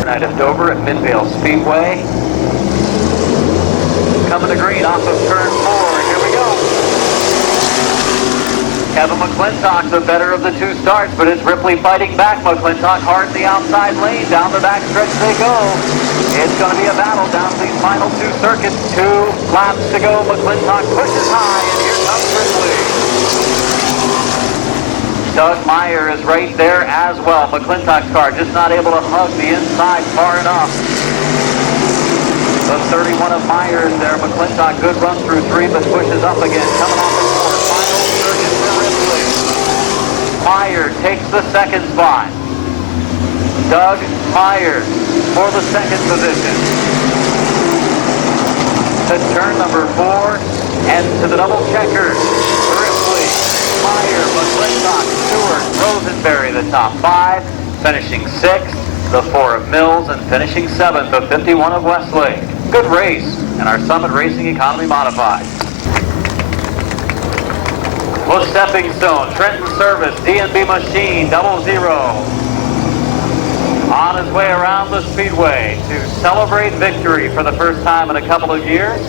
Tonight at Dover at Midvale Speedway. Coming to green off of turn 4. Here we go. Kevin McClintock, the better of the 2 starts, but it's Ripley fighting back. McClintock hard in the outside lane. Down the back stretch they go. It's going to be a battle down these final 2 circuits. 2 laps to go. McClintock pushes high, and here comes Ripley. Doug Meyer is right there as well. McClintock's car just not able to hug the inside far enough. The 31 of Meyer is there. McClintock, good run through 3, but pushes up again. Coming off the 4. Final circuit for Ripley. Meyer takes the 2nd spot. Doug Meyer for the 2nd position. To turn number 4, And to the double checkers, Ripley, Meyer, McClintock, Stewart, Rosenberry, the top 5, finishing 6th, the 4 of Mills, and finishing 7th, the 51 of Westlake. Good race in our Summit Racing Economy Modified. Well, stepping stone, Trenton Service, D&B Machine, 00. On his way around the speedway to celebrate victory for the first time in a couple of years.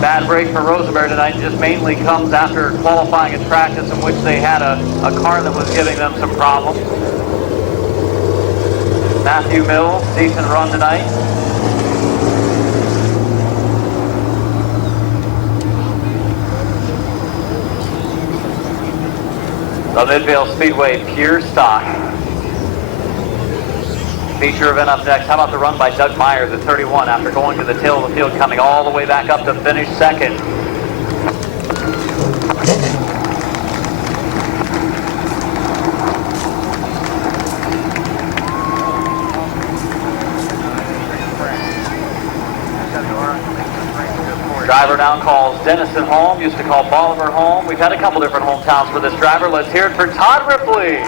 Bad break for Rosenberg tonight just mainly comes after qualifying at practice in which they had a car that was giving them some problems. Matthew Mills, decent run tonight. The Midvale Speedway pure stock. Feature event up next. How about the run by Doug Myers at 31 after going to the tail of the field, coming all the way back up to finish 2nd. Driver now calls Denison home, used to call Bolivar home. We've had a couple different hometowns for this driver. Let's hear it for Todd Ripley.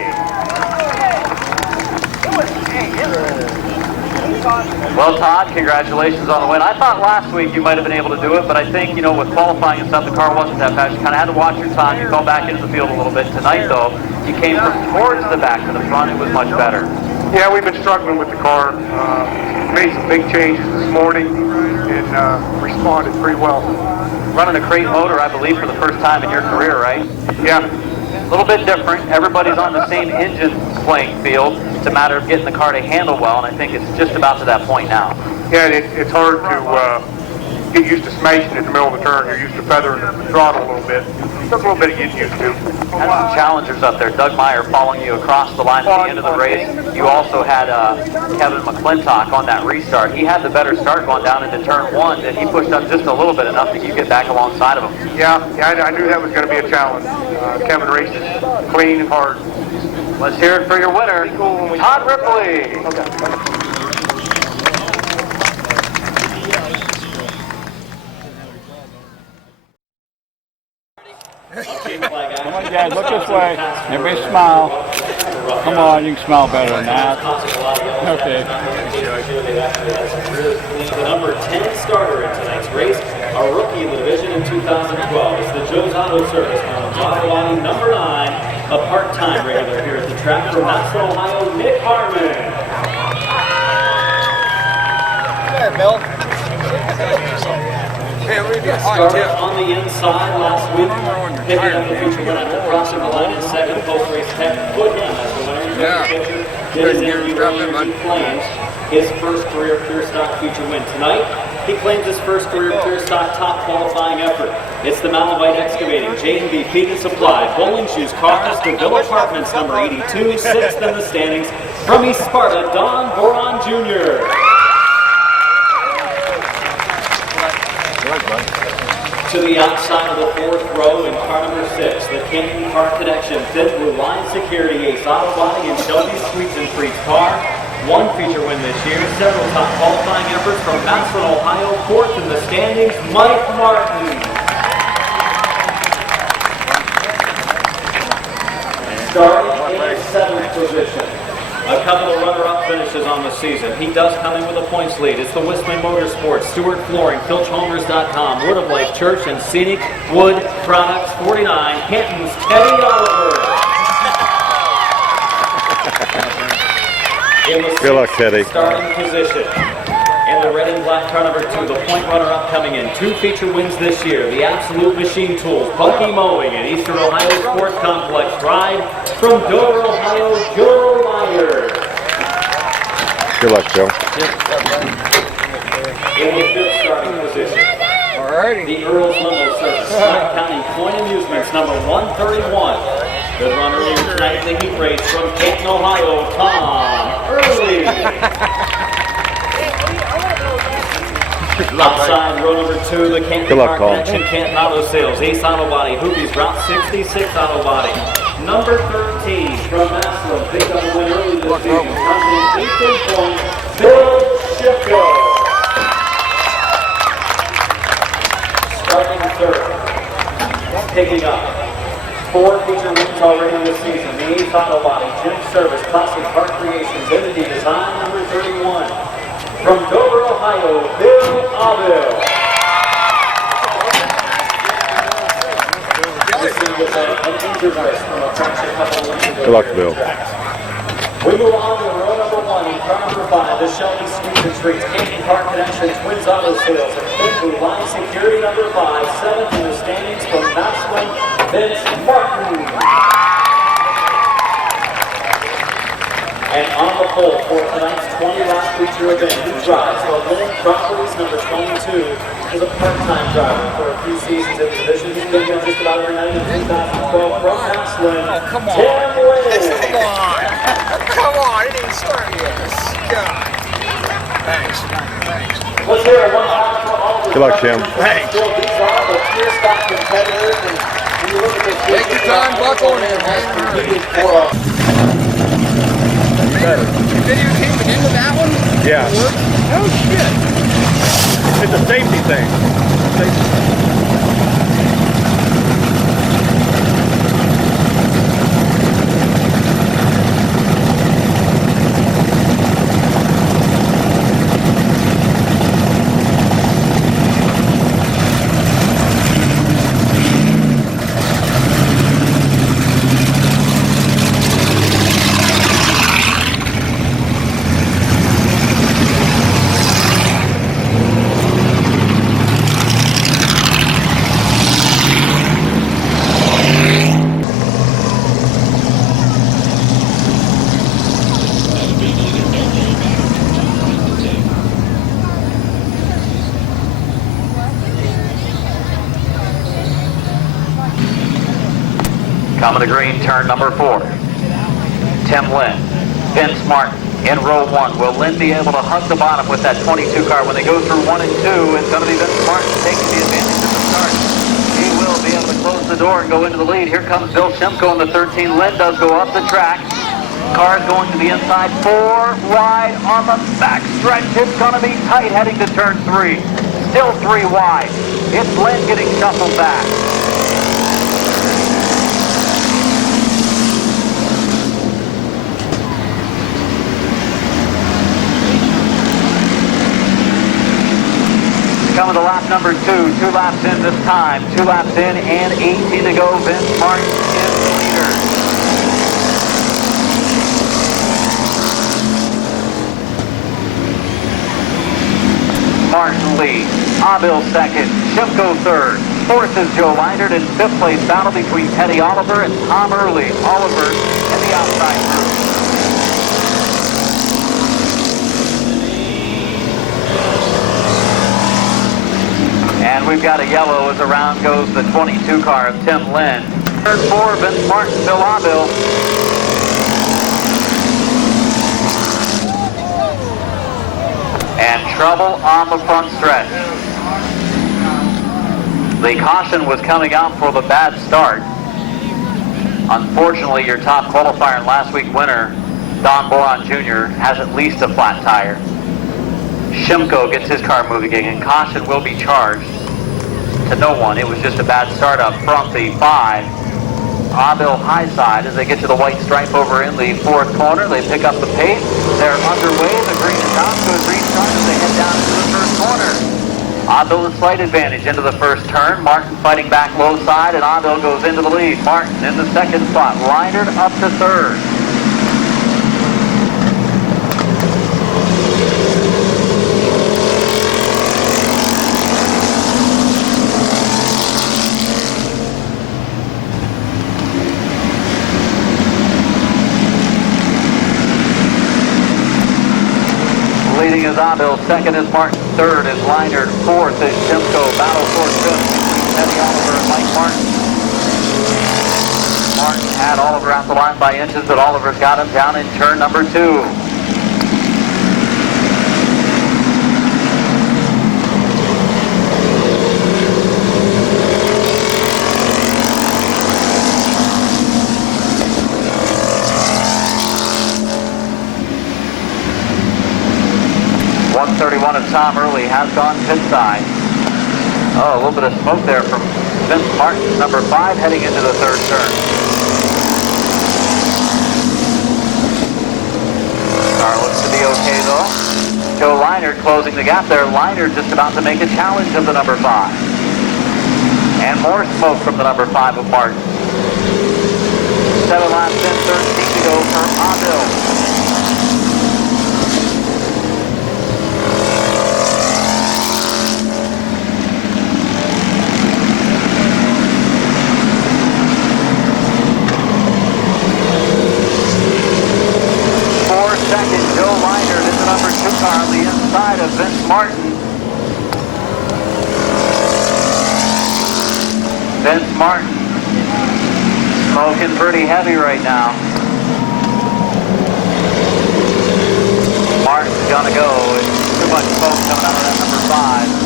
Well, Todd, congratulations on the win. I thought last week you might have been able to do it, but I think, you know, with qualifying and stuff, the car wasn't that fast. You kind of had to watch your time. You fell back into the field a little bit. Tonight, though, you came from towards the back to the front. It was much better. Yeah, we've been struggling with the car. Made some big changes this morning and responded pretty well. Running a crate motor, I believe, for the first time in your career, right? Yeah. A little bit different. Everybody's on the same engine playing field. It's a matter of getting the car to handle well, and I think it's just about to that point now. Yeah, it's hard to get used to smashing in the middle of the turn. You're used to feathering the throttle a little bit. It took a little bit of getting used to. Had some challengers up there. Doug Meyer following you across the line at the end of the race. You also had Kevin McClintock on that restart. He had the better start going down into turn 1, and he pushed up just a little bit enough that you get back alongside of him. Yeah, I knew that was going to be a challenge. Kevin races clean and hard. Let's hear it for your winner, Todd Ripley. Come on, guys, look this way. Everybody smile. Come on, you can smile better than that. Okay. The number 10 starter in tonight's race, a rookie in the division in 2012. It's the Joe's Auto Service Line number 9, a part-time regular here at the track from Knoxville, Ohio, Nick Harmon. There, Bill. Started on the inside last week, picking up the feature winner after crossing the line in 2nd. Post-race tech put him as the winner. Yeah. Did his interview earlier. He claims his first career pure stock feature win tonight. He claims his first career pure stock top qualifying effort. It's the Malahide Excavating, J&B Feed and Supply, Bowling Shoes, Cars, DeVille Apartments, number 82, 6th in the standings. From East Sparta, Don Boron Jr. To the outside of the 4th row in car number 6, the Canyon Car Connection, Fifth Blue Line Security, Ace Auto Body, and Shelby Sweets and Treats car. 1 feature win this year, several top qualifying efforts from Massillon, Ohio, 4th in the standings, Mike Martin. Starting in 7th position. A couple of runner-up finishes on the season. He does come in with a points lead. It's the Wistman Motorsports, Stewart Flooring, FilchHomers.com, Word of Life Church, and Scenic Wood Products 49, Canton's Teddy Oliver. In the Good luck, Teddy. Starting position. In the red and black car number 2, the point runner-up coming in. 2 feature wins this year. The Absolute Machine Tools, Pokey Mowing, and Eastern Ohio Sports Complex Ride from Dover, Ohio, Joe Meyer. Good luck, Joe. In the 5th starting position. Alrighty. The Earl's Limo Service, Scott County Coin Amusements, number 131. The runner here tonight in the heat race from Canton, Ohio, Tom Early. Outside row number 2, the Canton Car Connection, Canton Auto Sales, Ace Auto Body, Hoopie's Route 66 Auto Body. Number 13 from Massillon, picked up a win early this season, comes in 18 points, Bill Shipko. Picking up 4 feature wins already this season. The Ace Auto Body, Jim Service, Classic Car Creations, Entity Design number 31. From Dover, Ohio, Bill Avil. Good luck, Bill. We move on to row number 1 in car number 5, the Shelby Street and Streets Canyon Car Connection Twins Auto Sales. And King Line Security number 5, 7th in the standings from Maslin, Vince Martin. And on the pole for tonight's 20-lap feature event, who drives the Lynn Properties number 22 is a part-time driver for a few seasons in the division. He's been here just about every night in 2012 from Maslin. Oh, come on. Tim Wynn. Come on. Come on. It didn't start yet. God. Thanks. Thanks. Let's hear it one time for all the Good luck, Tim. Thanks. These are the pure stock competitors. And when you look at this, Take your time, buckle in, man. You videotaping into that one? Yeah. Oh, shit. It's a safety thing. Coming to green, turn number 4. Tim Lynn, Vince Martin in row 1. Will Lynn be able to hug the bottom with that 22 car? When they go through 1 and 2, it's going to be Vince Martin taking the advantage at the start. He will be able to close the door and go into the lead. Here comes Bill Shimko in the 13. Lynn does go up the track. Car is going to the inside, 4 wide on the back stretch. It's going to be tight heading to turn 3. Still 3 wide. It's Lynn getting shuffled back. Coming to lap number 2, 2 laps in this time, 2 laps in and 18 to go. Vince Martin is the leader. Martin leads, Avil second, Shimko third, fourth is Joe Leinert, and fifth place battle between Teddy Oliver and Tom Early. Oliver in the outside group. And we've got a yellow as around goes the 22 car of Tim Lynn. Turn 4, Vince Martin, Bill Avil. And trouble on the front stretch. The caution was coming out for the bad start. Unfortunately, your top qualifier and last week winner, Don Boron Jr., has at least a flat tire. Shimko gets his car moving again, and caution will be charged to no one. It was just a bad start up front, the 5. Avil high side as they get to the white stripe over in the 4th corner. They pick up the pace. They're underway. The green is out to a green sign as they head down to the 1st corner. Avil with slight advantage into the 1st turn. Martin fighting back low side, and Avil goes into the lead. Martin in the 2nd spot. Leinert up to 3rd. Leading is Avil, 2nd is Martin, 3rd is Leinert, 4th is Shimko. Battle for 5th between Teddy Oliver and Mike Martin. Martin had Oliver out the line by inches, but Oliver's got him down in turn number 2. .131 of Tom Early has gone pit side. Oh, a little bit of smoke there from Vince Martin, number 5, heading into the third turn. Car looks to be okay though. Joe Leinert closing the gap there. Leinert just about to make a challenge of the number 5. And more smoke from the number 5 of Martin. 7 laps in, 13 to go for Avil. Joe Leinert is the number 2 car on the inside of Vince Martin. Vince Martin smoking pretty heavy right now. Martin's gonna go. It's too much smoke coming out of that number 5.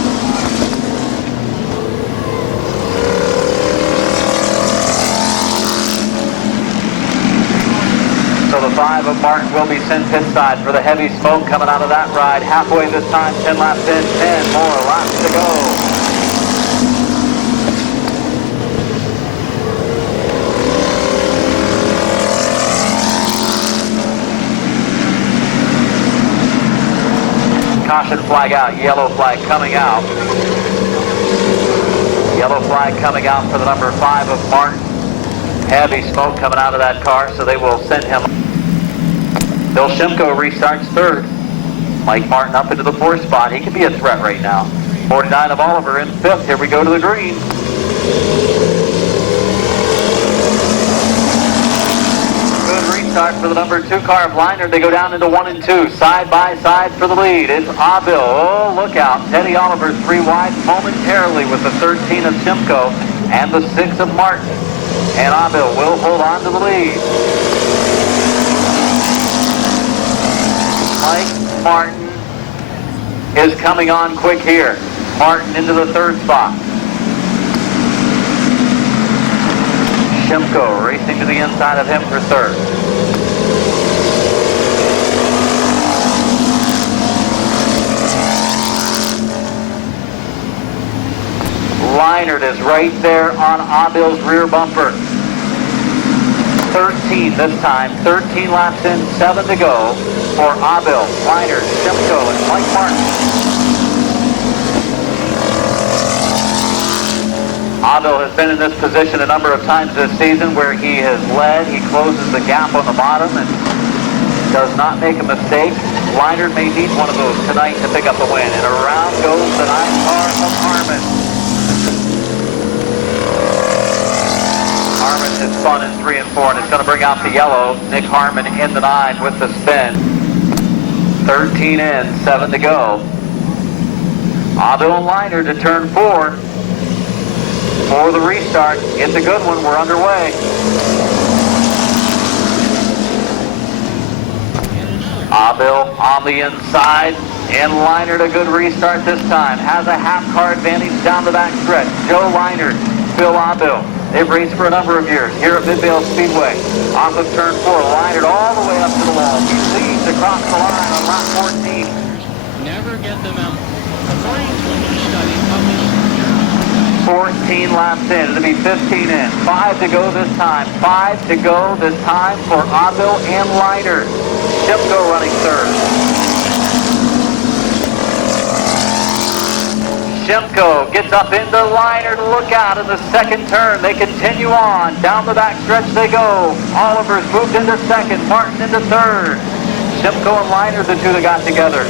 So the 5 of Martin will be sent pit side for the heavy smoke coming out of that ride. Halfway this time, 10 laps in, 10 more laps to go. Caution flag out, yellow flag coming out. Yellow flag coming out for the number 5 of Martin. Heavy smoke coming out of that car, so they will send him. Bill Shimko restarts third. Mike Martin up into the 4th spot. He could be a threat right now. 49 of Oliver in 5th. Here we go to the green. Good restart for the number 2 car of Leinert. They go down into 1 and 2. Side by side for the lead. It's Avil. Oh, look out. Teddy Oliver 3 wide momentarily with the 13 of Shimko and the 6 of Martin. And Avil will hold on to the lead. Mike Martin is coming on quick here. Martin into the 3rd spot. Shimko racing to the inside of him for 3rd. Leinert is right there on Avil's rear bumper. 13 this time, 13 laps in, 7 to go for Avil, Leinert, Shimko, and Mike Martin. Avil has been in this position a number of times this season where he has led, he closes the gap on the bottom and does not make a mistake. Leinert may need one of those tonight to pick up the win. And around goes the 9 car of Harmon. Harmon has spun in 3 and 4, and it's going to bring out the yellow. Nick Harmon in the 9 with the spin. 13 in, 7 to go. Avil and Leinert to turn 4 for the restart. It's a good one. We're underway. Avil on the inside, and Leinert a good restart this time. Has a half car advantage down the back stretch. Joe Leinert, Phil Avil. They've raced for a number of years here at Midvale Speedway. Off of turn 4, Leinert all the way up to the wall. He leads across the line on lap 14. Never get them out. According to a new study published 14 laps in. It'll be 15 in. 5 to go this time. 5 to go this time for Avil and Leinert. Shimko running 3rd. Shimko gets up into Leinert. Look out in the 2nd turn. They continue on. Down the back stretch they go. Oliver's moved into 2nd. Martin into 3rd. Shimko and Leinert, the 2 that got together.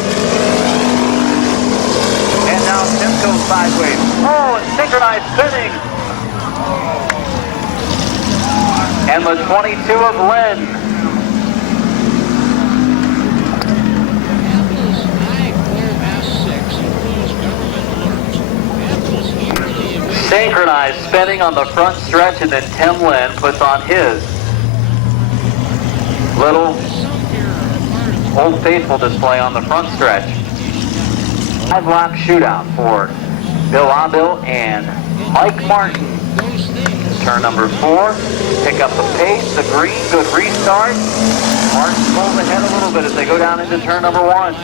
And now Shimko sideways. Oh, and synchronized spinning. And the 22 of Lynn. Synchronized spinning on the front stretch, and then Tim Lynn puts on his little Old Faithful display on the front stretch. 5-lap shootout for Bill Avil and Mike Martin. Turn number 4, pick up the pace, the green, good restart. Martin pulls ahead a little bit as they go down into turn number 1.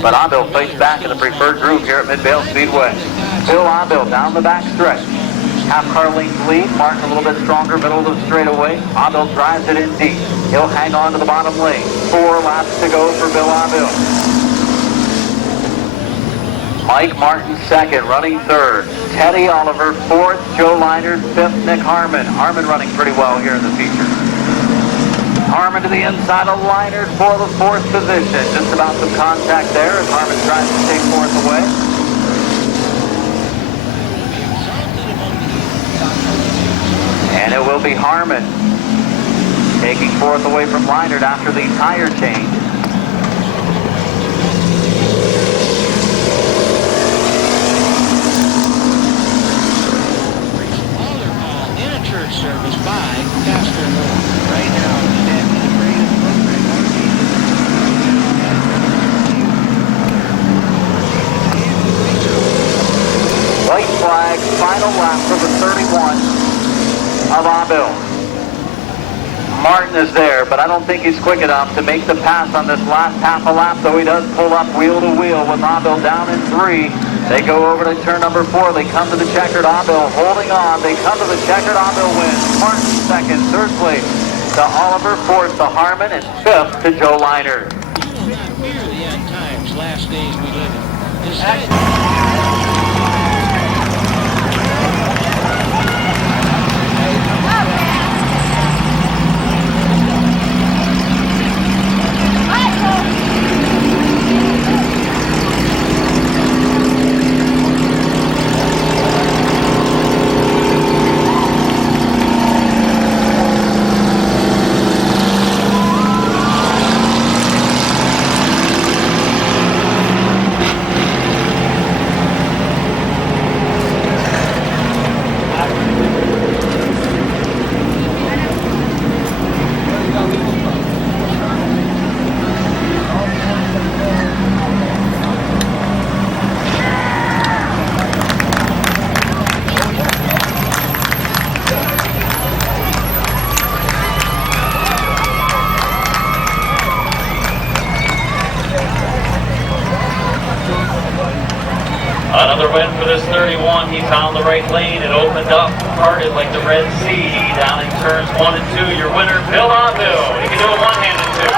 But Avil fights back in the preferred group here at Midvale Speedway. Bill Avil down the back stretch. Half car length lead. Martin a little bit stronger, middle of the straightaway. Abel drives it in deep. He'll hang on to the bottom lane. 4 laps to go for Bill Abel. Mike Martin second, running third. Teddy Oliver fourth. Joe Leinert fifth. Nick Harmon. Harmon running pretty well here in the feature. Harmon to the inside of Leinert for the 4th position. Just about some contact there as Harmon tries to take 4th away. And it will be Harmon taking 4th away from Leinert after the tire change. Service by Pastor Moore. Right now, the program. White flag, final lap for the 31 of Abel. Martin is there, but I don't think he's quick enough to make the pass on this last half a lap, though he does pull up wheel to wheel with Abel down in 3. They go over to turn number 4. They come to the checkered. Abel holding on. They come to the checkered. Abel wins. Martin second. Third place to Oliver. 4th to Harmon. And 5th to Joe Leinert. You will not fear the end times, last days we live in. Instead, another win for this 31. He found the right lane. It opened up, parted like the Red Sea down in turns 1 and 2. Your winner, Bill Abel. He can do it one-handed too.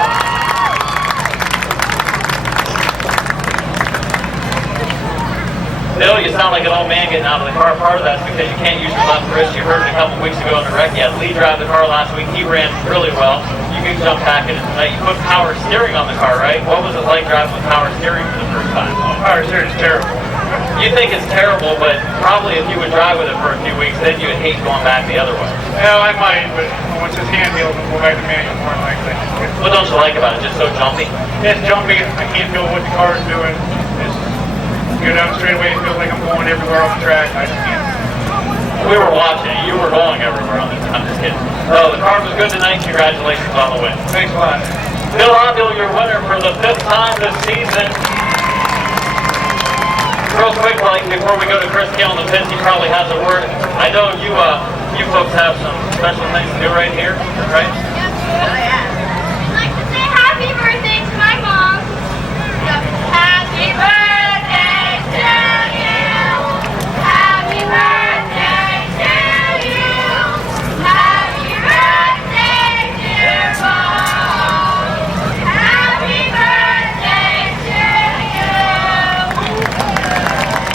Bill, you sound like an old man getting out of the car. Part of that's because you can't use your left wrist. You heard it a couple weeks ago in the wreck. You had Lee drive the car last week. He ran really well. You can jump back in it tonight. You put power steering on the car, right? What was it like driving with power steering for the first time? Power steering is terrible. You think it's terrible, but probably if you would drive with it for a few weeks, then you would hate going back the other way. Well, I might, but once it's handheld, we'll go back to manual more than likely. What don't you like about it? Just so jumpy? It's jumpy. I can't feel what the car is doing. Go down the straightaway, it feels like I'm going everywhere off the track. I just can't. We were watching. You were going everywhere on this. I'm just kidding. Oh, the car was good tonight. Congratulations on the win. Thanks a lot. Bill Abel, your winner for the 5th time this season. Real quick, like before we go to Chris Gill in the pits, he probably has a word. I know you folks have some special things to do right here, right? I